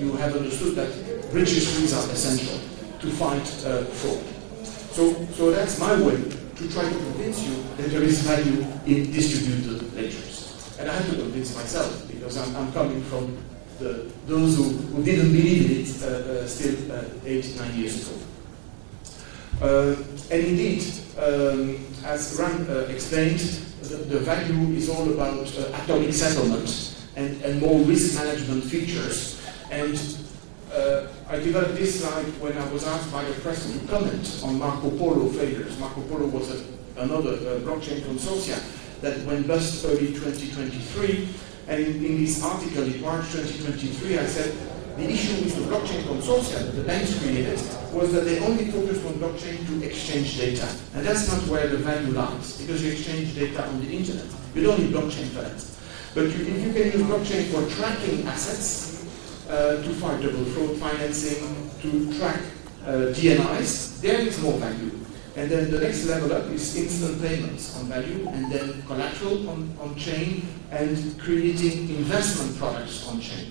you have understood that registries are essential to fight fraud. So that's my way to try to convince you that there is value in distributed ledgers. And I had to convince myself, because I'm coming from those who didn't believe in it still 8-9 years ago. And indeed, as Ran explained, the value is all about atomic settlement and more risk management features. And I developed this slide when I was asked by the press to comment on Marco Polo failures. Marco Polo was another blockchain consortia that went bust early 2023. And in this article in March 2023, I said the issue with the blockchain consortia that the banks created was that they only focused on blockchain to exchange data. And that's not where the value lies, because you exchange data on the internet. You don't need blockchain for that. But if you can use blockchain for tracking assets, to fight double fraud financing, to track DNIs, there is more value. And then the next level up is instant payments on value, and then collateral on chain, and creating investment products on chain,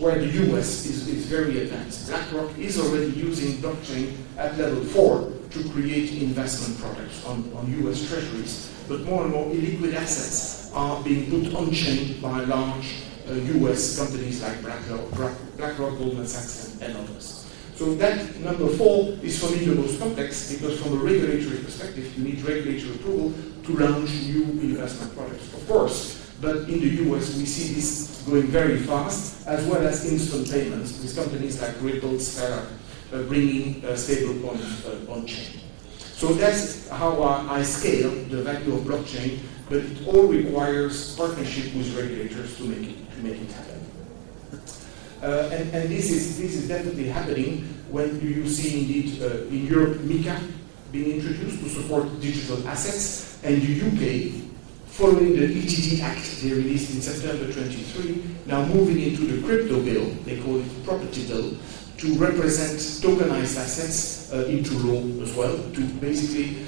where the US is very advanced. BlackRock is already using blockchain at level 4 to create investment products on US treasuries. But more and more illiquid assets are being put on chain by large US companies like BlackRock, Goldman Sachs, and others. So that number 4 is for me the most complex, because from a regulatory perspective, you need regulatory approval to launch new investment products, of course. But in the US, we see this going very fast, as well as instant payments with companies like Ripple, Stellar, bringing stablecoins on chain. So that's how I scale the value of blockchain, but it all requires partnership with regulators to make it happen. And this is definitely happening when you see indeed in Europe MiCA being introduced to support digital assets, and the UK, following the ETD Act they released in September 23, now moving into the crypto bill, they call it property bill, to represent tokenized assets into law as well, to basically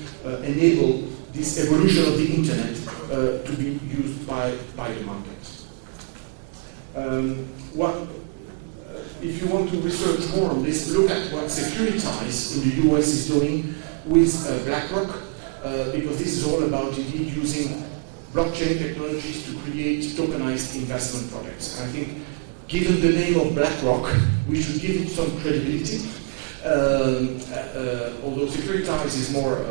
enable this evolution of the internet to be used by the market. If you want to research more on this, look at what Securitize in the US is doing with BlackRock, because this is all about indeed using blockchain technologies to create tokenized investment products. And I think, given the name of BlackRock, we should give it some credibility. Although Securitize is more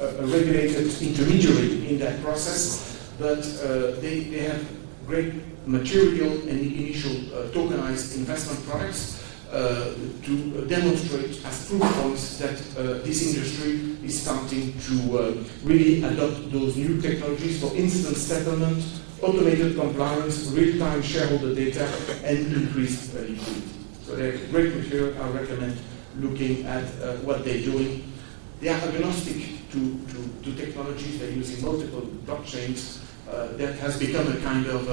a regulated intermediary in that process, but they have great material and initial tokenized investment products to demonstrate as proof points that this industry is starting to really adopt those new technologies for instant settlement, automated compliance, real-time shareholder data, and increased liquidity. So there's great material. I recommend looking at what they're doing. They are agnostic to technologies. They're using multiple blockchains. That has become a kind of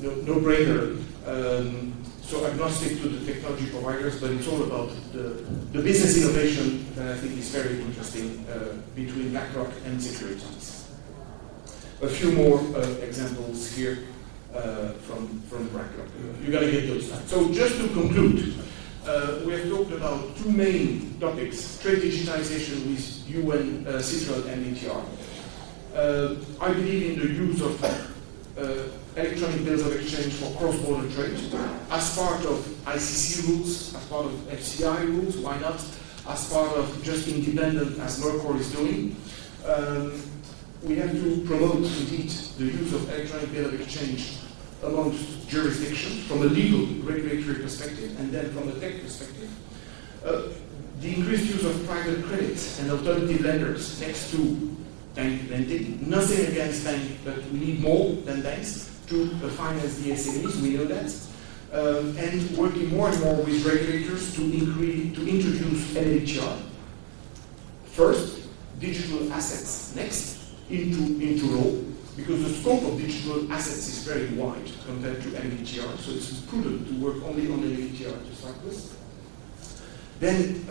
no-brainer. So agnostic to the technology providers, but it's all about the business innovation that I think is very interesting between BlackRock and Securities. A few more examples here from BlackRock. You're going to get those time. So just to conclude, we have talked about two main topics: trade digitization with UN, Citral, and MLETR. I believe in the use of electronic bills of exchange for cross-border trade as part of ICC rules, as part of FCI rules, why not? As part of just independent, as Mercor is doing. We have to promote, indeed, the use of electronic bill of exchange amongst jurisdictions from a legal, regulatory perspective, and then from a tech perspective. The increased use of private credit and alternative lenders next to bank lending. Nothing against banks, but we need more than banks to finance the SMEs, we know that. And working more and more with regulators to introduce MLETR. First, digital assets next into law, because the scope of digital assets is very wide compared to MLETR, so it's prudent to work only on MLETR to start with. Then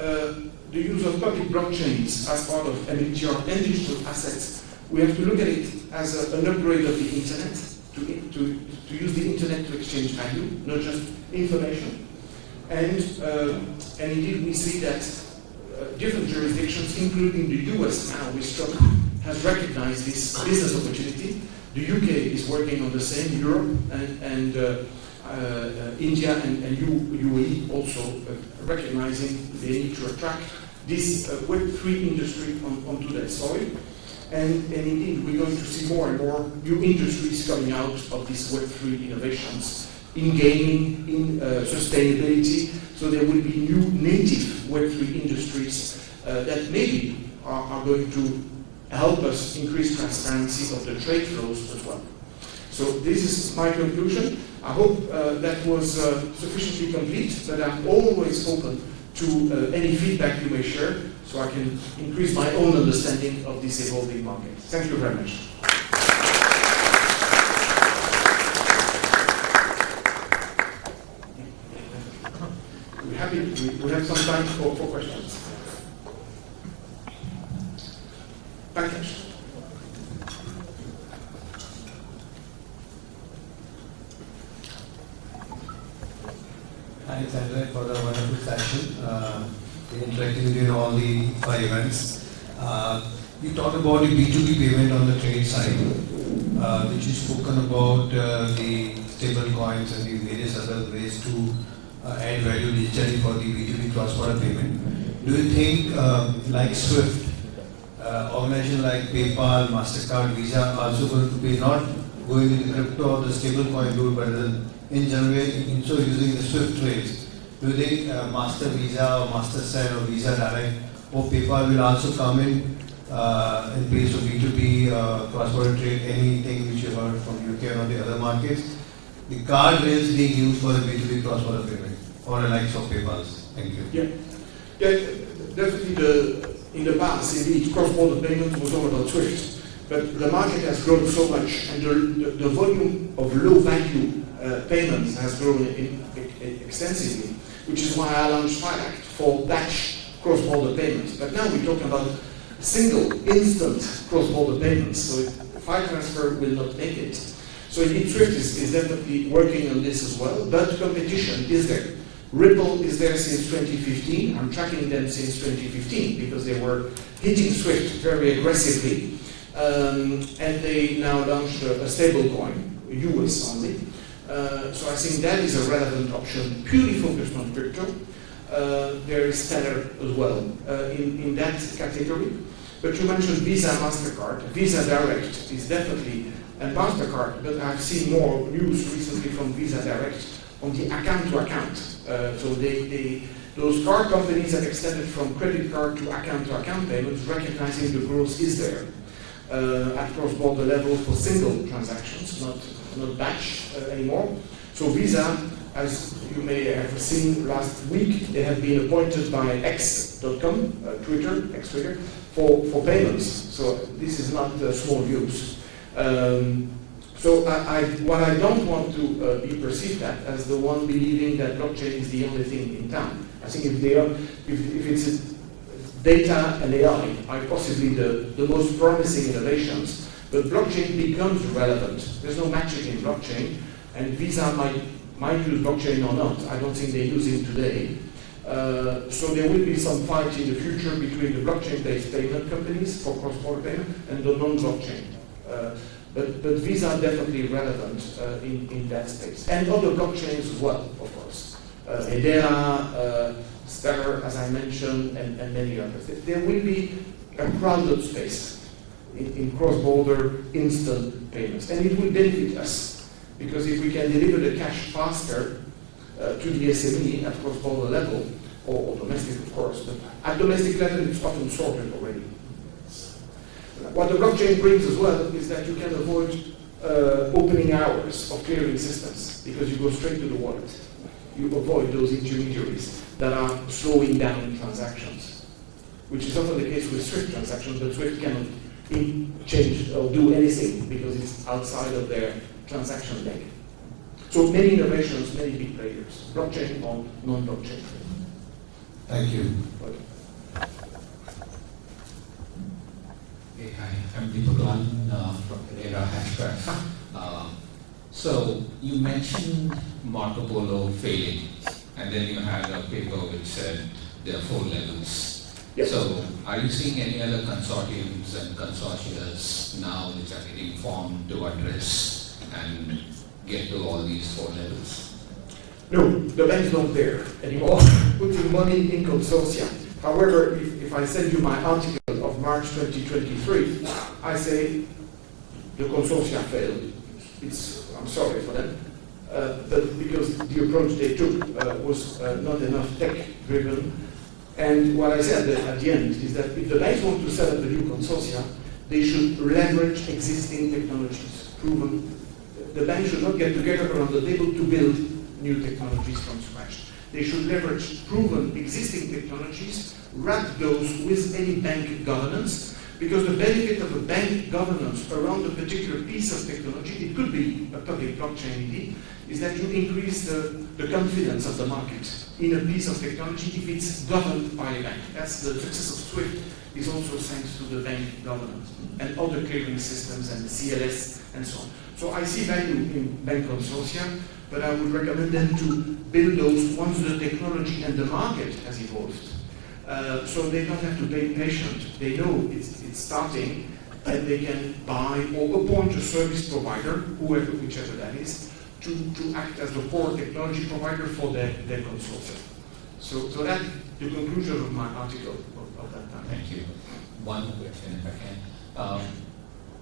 the use of public blockchains as part of MLETR and digital assets. We have to look at it as an upgrade of the internet, to use the internet to exchange value, not just information. And indeed we see that different jurisdictions, including the US now with Trump, has recognized this business opportunity. The UK is working on the same, Europe and India and UAE also recognizing the need to attract this Web3 industry onto that soil. And indeed, we're going to see more and more new industries coming out of these Web3 innovations in gaming, in sustainability. So there will be new native Web3 industries that maybe are going to help us increase transparency of the trade flows as well. So this is my conclusion. I hope that was sufficiently complete, but I'm always open to any feedback you may share, so I can increase my own understanding of this evolving market. Thank you very much. We're happy, we have some time for questions. Pankaj. Thanks, Andre, for the wonderful session. Interacting with you in all the 5 events. You talked about the B2B payment on the trade side, which you've spoken about the stable coins and the various other ways to add value digitally for the B2B cross-border payment. Do you think, like SWIFT, organizations like PayPal, MasterCard, Visa are also going to be not going with the crypto or the stable coin route, but in general, instead of using the SWIFT rails? Do you think Master Visa or Master Send or Visa Direct or PayPal will also come in place of B2B cross-border trade, anything which you heard from UK or the other markets? The card rails being used for the B2B cross-border payment or the likes of PayPal's? Thank you. Yeah, definitely in the past, indeed, cross-border payment was all about SWIFT. But the market has grown so much, and the volume of low-value payments has grown extensively, which is why I launched FILACT for batch cross-border payments. But now we're talking about single, instant cross-border payments, so file transfer will not make it. So indeed, SWIFT is definitely working on this as well, but competition is there. Ripple is there since 2015. I'm tracking them since 2015 because they were hitting SWIFT very aggressively. And they now launched a stable coin, US only. So I think that is a relevant option, purely focused on crypto. There is Stellar as well in that category. But you mentioned Visa, MasterCard. Visa Direct is definitely, and MasterCard, but I've seen more news recently from Visa Direct on the account-to-account. So those card companies have extended from credit card to account payments, recognizing the growth is there at cross-border level for single transactions, not batch anymore. So Visa, as you may have seen last week, they have been appointed by X.com, ex-Twitter, for payments. So this is not small news. So what I don't want to be perceived as the one believing that blockchain is the only thing in town. I think if it's data and AI are possibly the most promising innovations, but blockchain becomes relevant. There's no magic in blockchain, and Visa might use blockchain or not. I don't think they use it today. So there will be some fight in the future between the blockchain-based payment companies for cross-border payment and the non-blockchain. But Visa are definitely relevant in that space. And other blockchains as well, of course. MLETR, Stellar, as I mentioned, and many others. There will be a crowded space in cross-border instant payments. And it will benefit us, because if we can deliver the cash faster to the SME at cross-border level, or domestic, of course, but at domestic level it's often sorted already. What the blockchain brings as well is that you can avoid opening hours of clearing systems, because you go straight to the wallet. You avoid those intermediaries that are slowing down transactions, which is often the case with SWIFT transactions, but SWIFT cannot change or do anything because it's outside of their transaction leg. So many innovations, many big players, blockchain or non-blockchain. Thank you. Hey, hi, I'm Deepak Lal from Era Hashgraph. So you mentioned Marco Polo failing, and then you had a paper which said there are 4 levels. Yes. So are you seeing any other consortiums and consortias now which are getting formed to address and get to all these 4 levels? No, the banks don't dare anymore putting money in consortia. However, if I send you my article of March 2023, I say the consortia failed. I'm sorry for them, but because the approach they took was not enough tech-driven. And what I said at the end is that if the banks want to set up a new consortia, they should leverage existing technologies, proven. The banks should not get together around the table to build new technologies from scratch. They should leverage proven existing technologies, wrap those with any bank governance, because the benefit of a bank governance around a particular piece of technology, it could be a public blockchain indeed, is that you increase the confidence of the market in a piece of technology if it's governed by a bank. That's the success of SWIFT is also thanks to the bank governance and other clearing systems and the CLS and so on. So I see value in bank consortia, but I would recommend them to build those once the technology and the market has evolved. So they don't have to be patient. They know it's starting, and they can buy or appoint a service provider, whichever that is, to act as the core technology provider for their consortium. So that's the conclusion of my article of that time. Thank you. One question, if I can.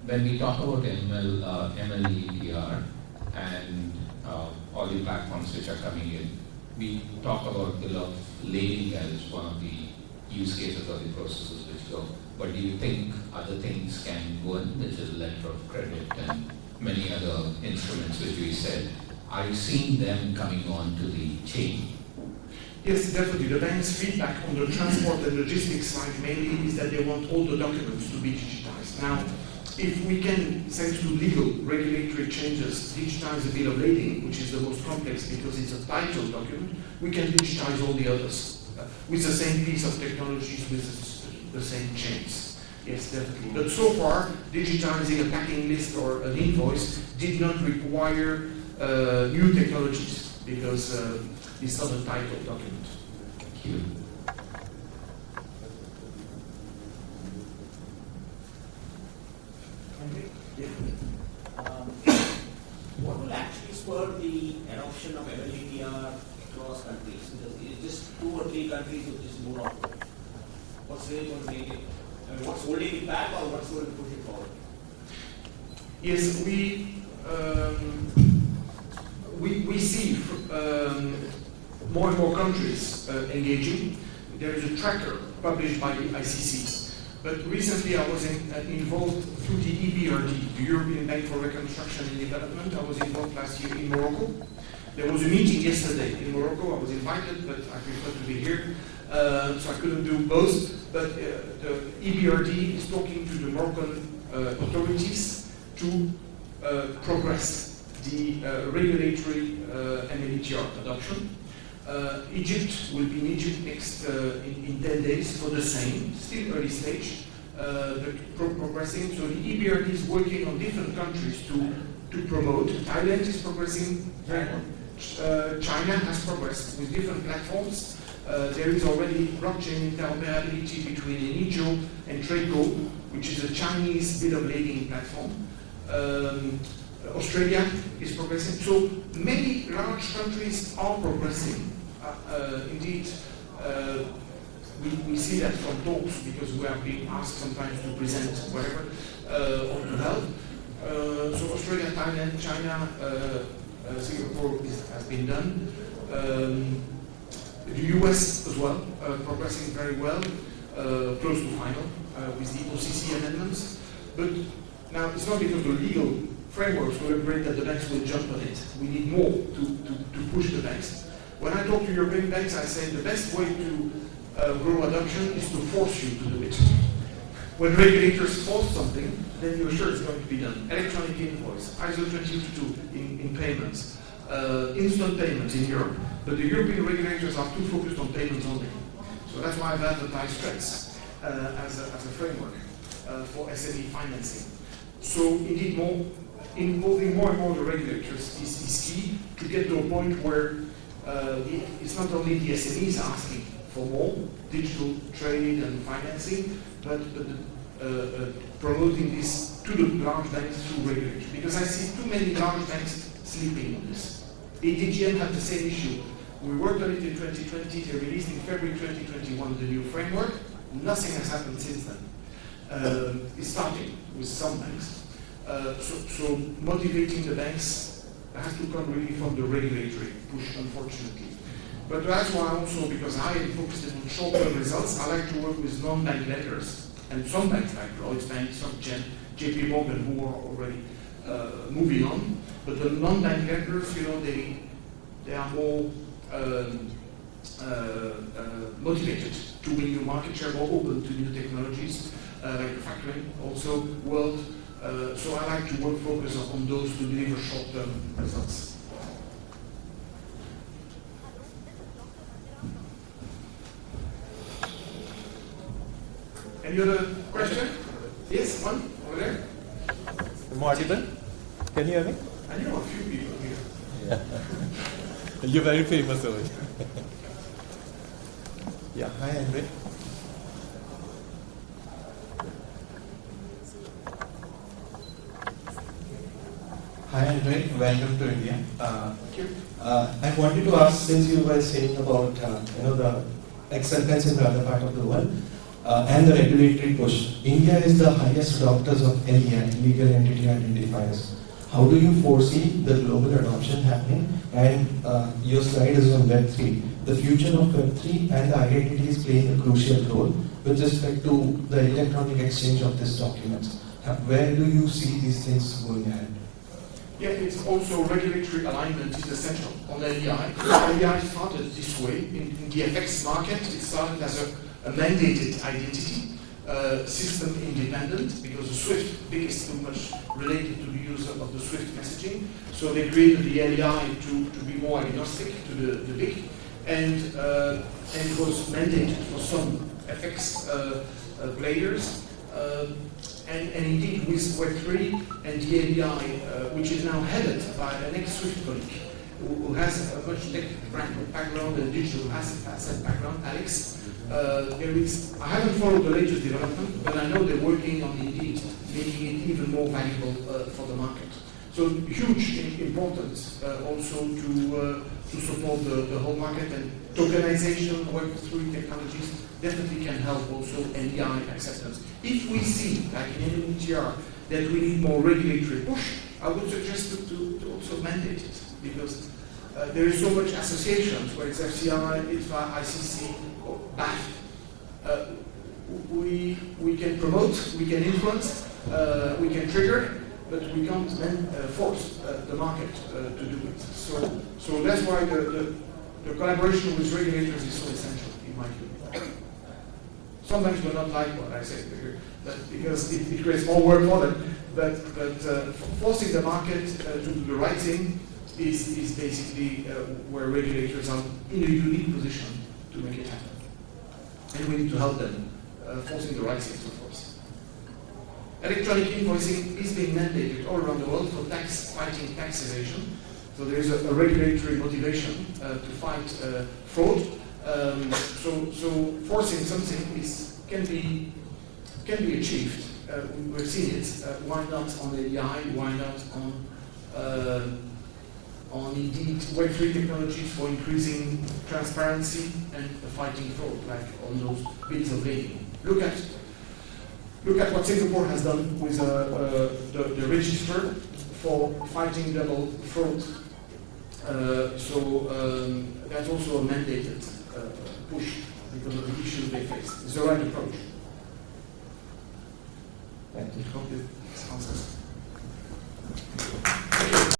When we talk about MLETR and all the platforms which are coming in, we talk about bill of lading as one of the use cases or the processes which go. But do you think other things can go in, which is letter of credit and many other instruments which we said? Are you seeing them coming on to the chain? Yes, definitely. The bank's feedback on the transport and logistics side mainly is that they want all the documents to be digitized. Now, if we can, thanks to legal regulatory changes, digitize the bill of lading, which is the most complex because it's a title document, we can digitize all the others with the same piece of technologies, with the same chains. Yes, definitely. But so far, digitizing a packing list or an invoice did not require new technologies because it's not a title document. Thank you. What will actually spur the adoption of MLETR across countries? Because it's just 2 or 3 countries which just move on. What's really going to make it? I mean, what's holding it back or what's going to push it forward? Yes, we see more and more countries engaging. There is a tracker published by the ICC. But recently I was involved through the EBRD, the European Bank for Reconstruction and Development. I was involved last year in Morocco. There was a meeting yesterday in Morocco. I was invited, but I prefer to be here. So I couldn't do both. But the EBRD is talking to the Moroccan authorities to progress the regulatory MLETR adoption. Egypt will be in Egypt next in 10 days for the same, still early stage, but progressing. So the EBRD is working on different countries to promote. Thailand is progressing very well. China has progressed with different platforms. There is already blockchain interoperability between Enijo and TradeGo, which is a Chinese bill of lading platform. Australia is progressing. So many large countries are progressing. Indeed, we see that from talks because we are being asked sometimes to present whatever or to help. So Australia, Thailand, China, Singapore has been done. The US as well, progressing very well, close to final with the OCC amendments. But now it's not because the legal frameworks will agree that the banks will jump on it. We need more to push the banks. When I talk to European banks, I say the best way to grow adoption is to force you to do it. When regulators force something, then you're sure it's going to be done. Electronic invoice, ISO 222 in payments, instant payments in Europe. But the European regulators are too focused on payments only. So that's why I've advertised TREX as a framework for SME financing. So indeed, involving more and more the regulators is key to get to a point where it's not only the SMEs asking for more digital trade and financing, but promoting this to the large banks through regulation. Because I see too many large banks sleeping on this. ADGM had the same issue. We worked on it in 2020. They released in February 2021 the new framework. Nothing has happened since then. It's starting with some banks. So motivating the banks has to come really from the regulatory push, unfortunately. But that's why also, because I am focused on short-term results, I like to work with non-bank lenders. And some banks like Lloyds Bank, some JP Morgan, who are already moving on. But the non-bank lenders, they are more motivated to win new market share, more open to new technologies, like the factoring, also world. So I like to focus on those to deliver short-term results. Any other question? Yes, one over there. Am I audible? Can you hear me? I know a few people here. Yeah. You're very famous over here. Yeah, hi Andre. Hi Andre, welcome to India. Thank you. I wanted to ask, since you were saying about the acceptance in the other part of the world and the regulatory push, India is the highest adopters of LEI, legal entity identifiers. How do you foresee the global adoption happening? And your slide is on Web3. The future of Web3 and the identity is playing a crucial role with respect to the electronic exchange of these documents. Where do you see these things going ahead? Yeah, it's also regulatory alignment is essential on LEI. LEI started this way in the FX market. It started as a mandated identity, system independent, because the SWIFT BIC is too much related to the use of the SWIFT messaging. So they created the LEI to be more agnostic to the BIC, and it was mandated for some FX players. And indeed, with Web3 and the LEI, which is now headed by an ex-SWIFT colleague, who has a much tech background and digital asset background, Alex. I haven't followed the latest development, but I know they're working on indeed making it even more valuable for the market. So huge importance also to support the whole market, and tokenization, Web3 technologies definitely can help also LEI acceptance. If we see, like in MLETR, that we need more regulatory push, I would suggest to also mandate it, because there is so much associations, where it's FCI, ITFA, ICC, or BAF. We can promote, we can influence, we can trigger, but we can't force the market to do it. So that's why the collaboration with regulators is so essential, in my view. Some banks will not like what I say, because it creates more work for them. But forcing the market to do the right thing is basically where regulators are in a unique position to make it happen. And we need to help them forcing the right things, of course. Electronic invoicing is being mandated all around the world for fighting tax evasion. So there is a regulatory motivation to fight fraud. So forcing something can be achieved. We've seen it. Why not on AI? Why not on indeed Web3 technologies for increasing transparency and fighting fraud, like on those bills of lading? Look at what Singapore has done with the register for fighting double fraud. That's also a mandated push because of the issues they face. It's the right approach. Thank you. Hope it answers.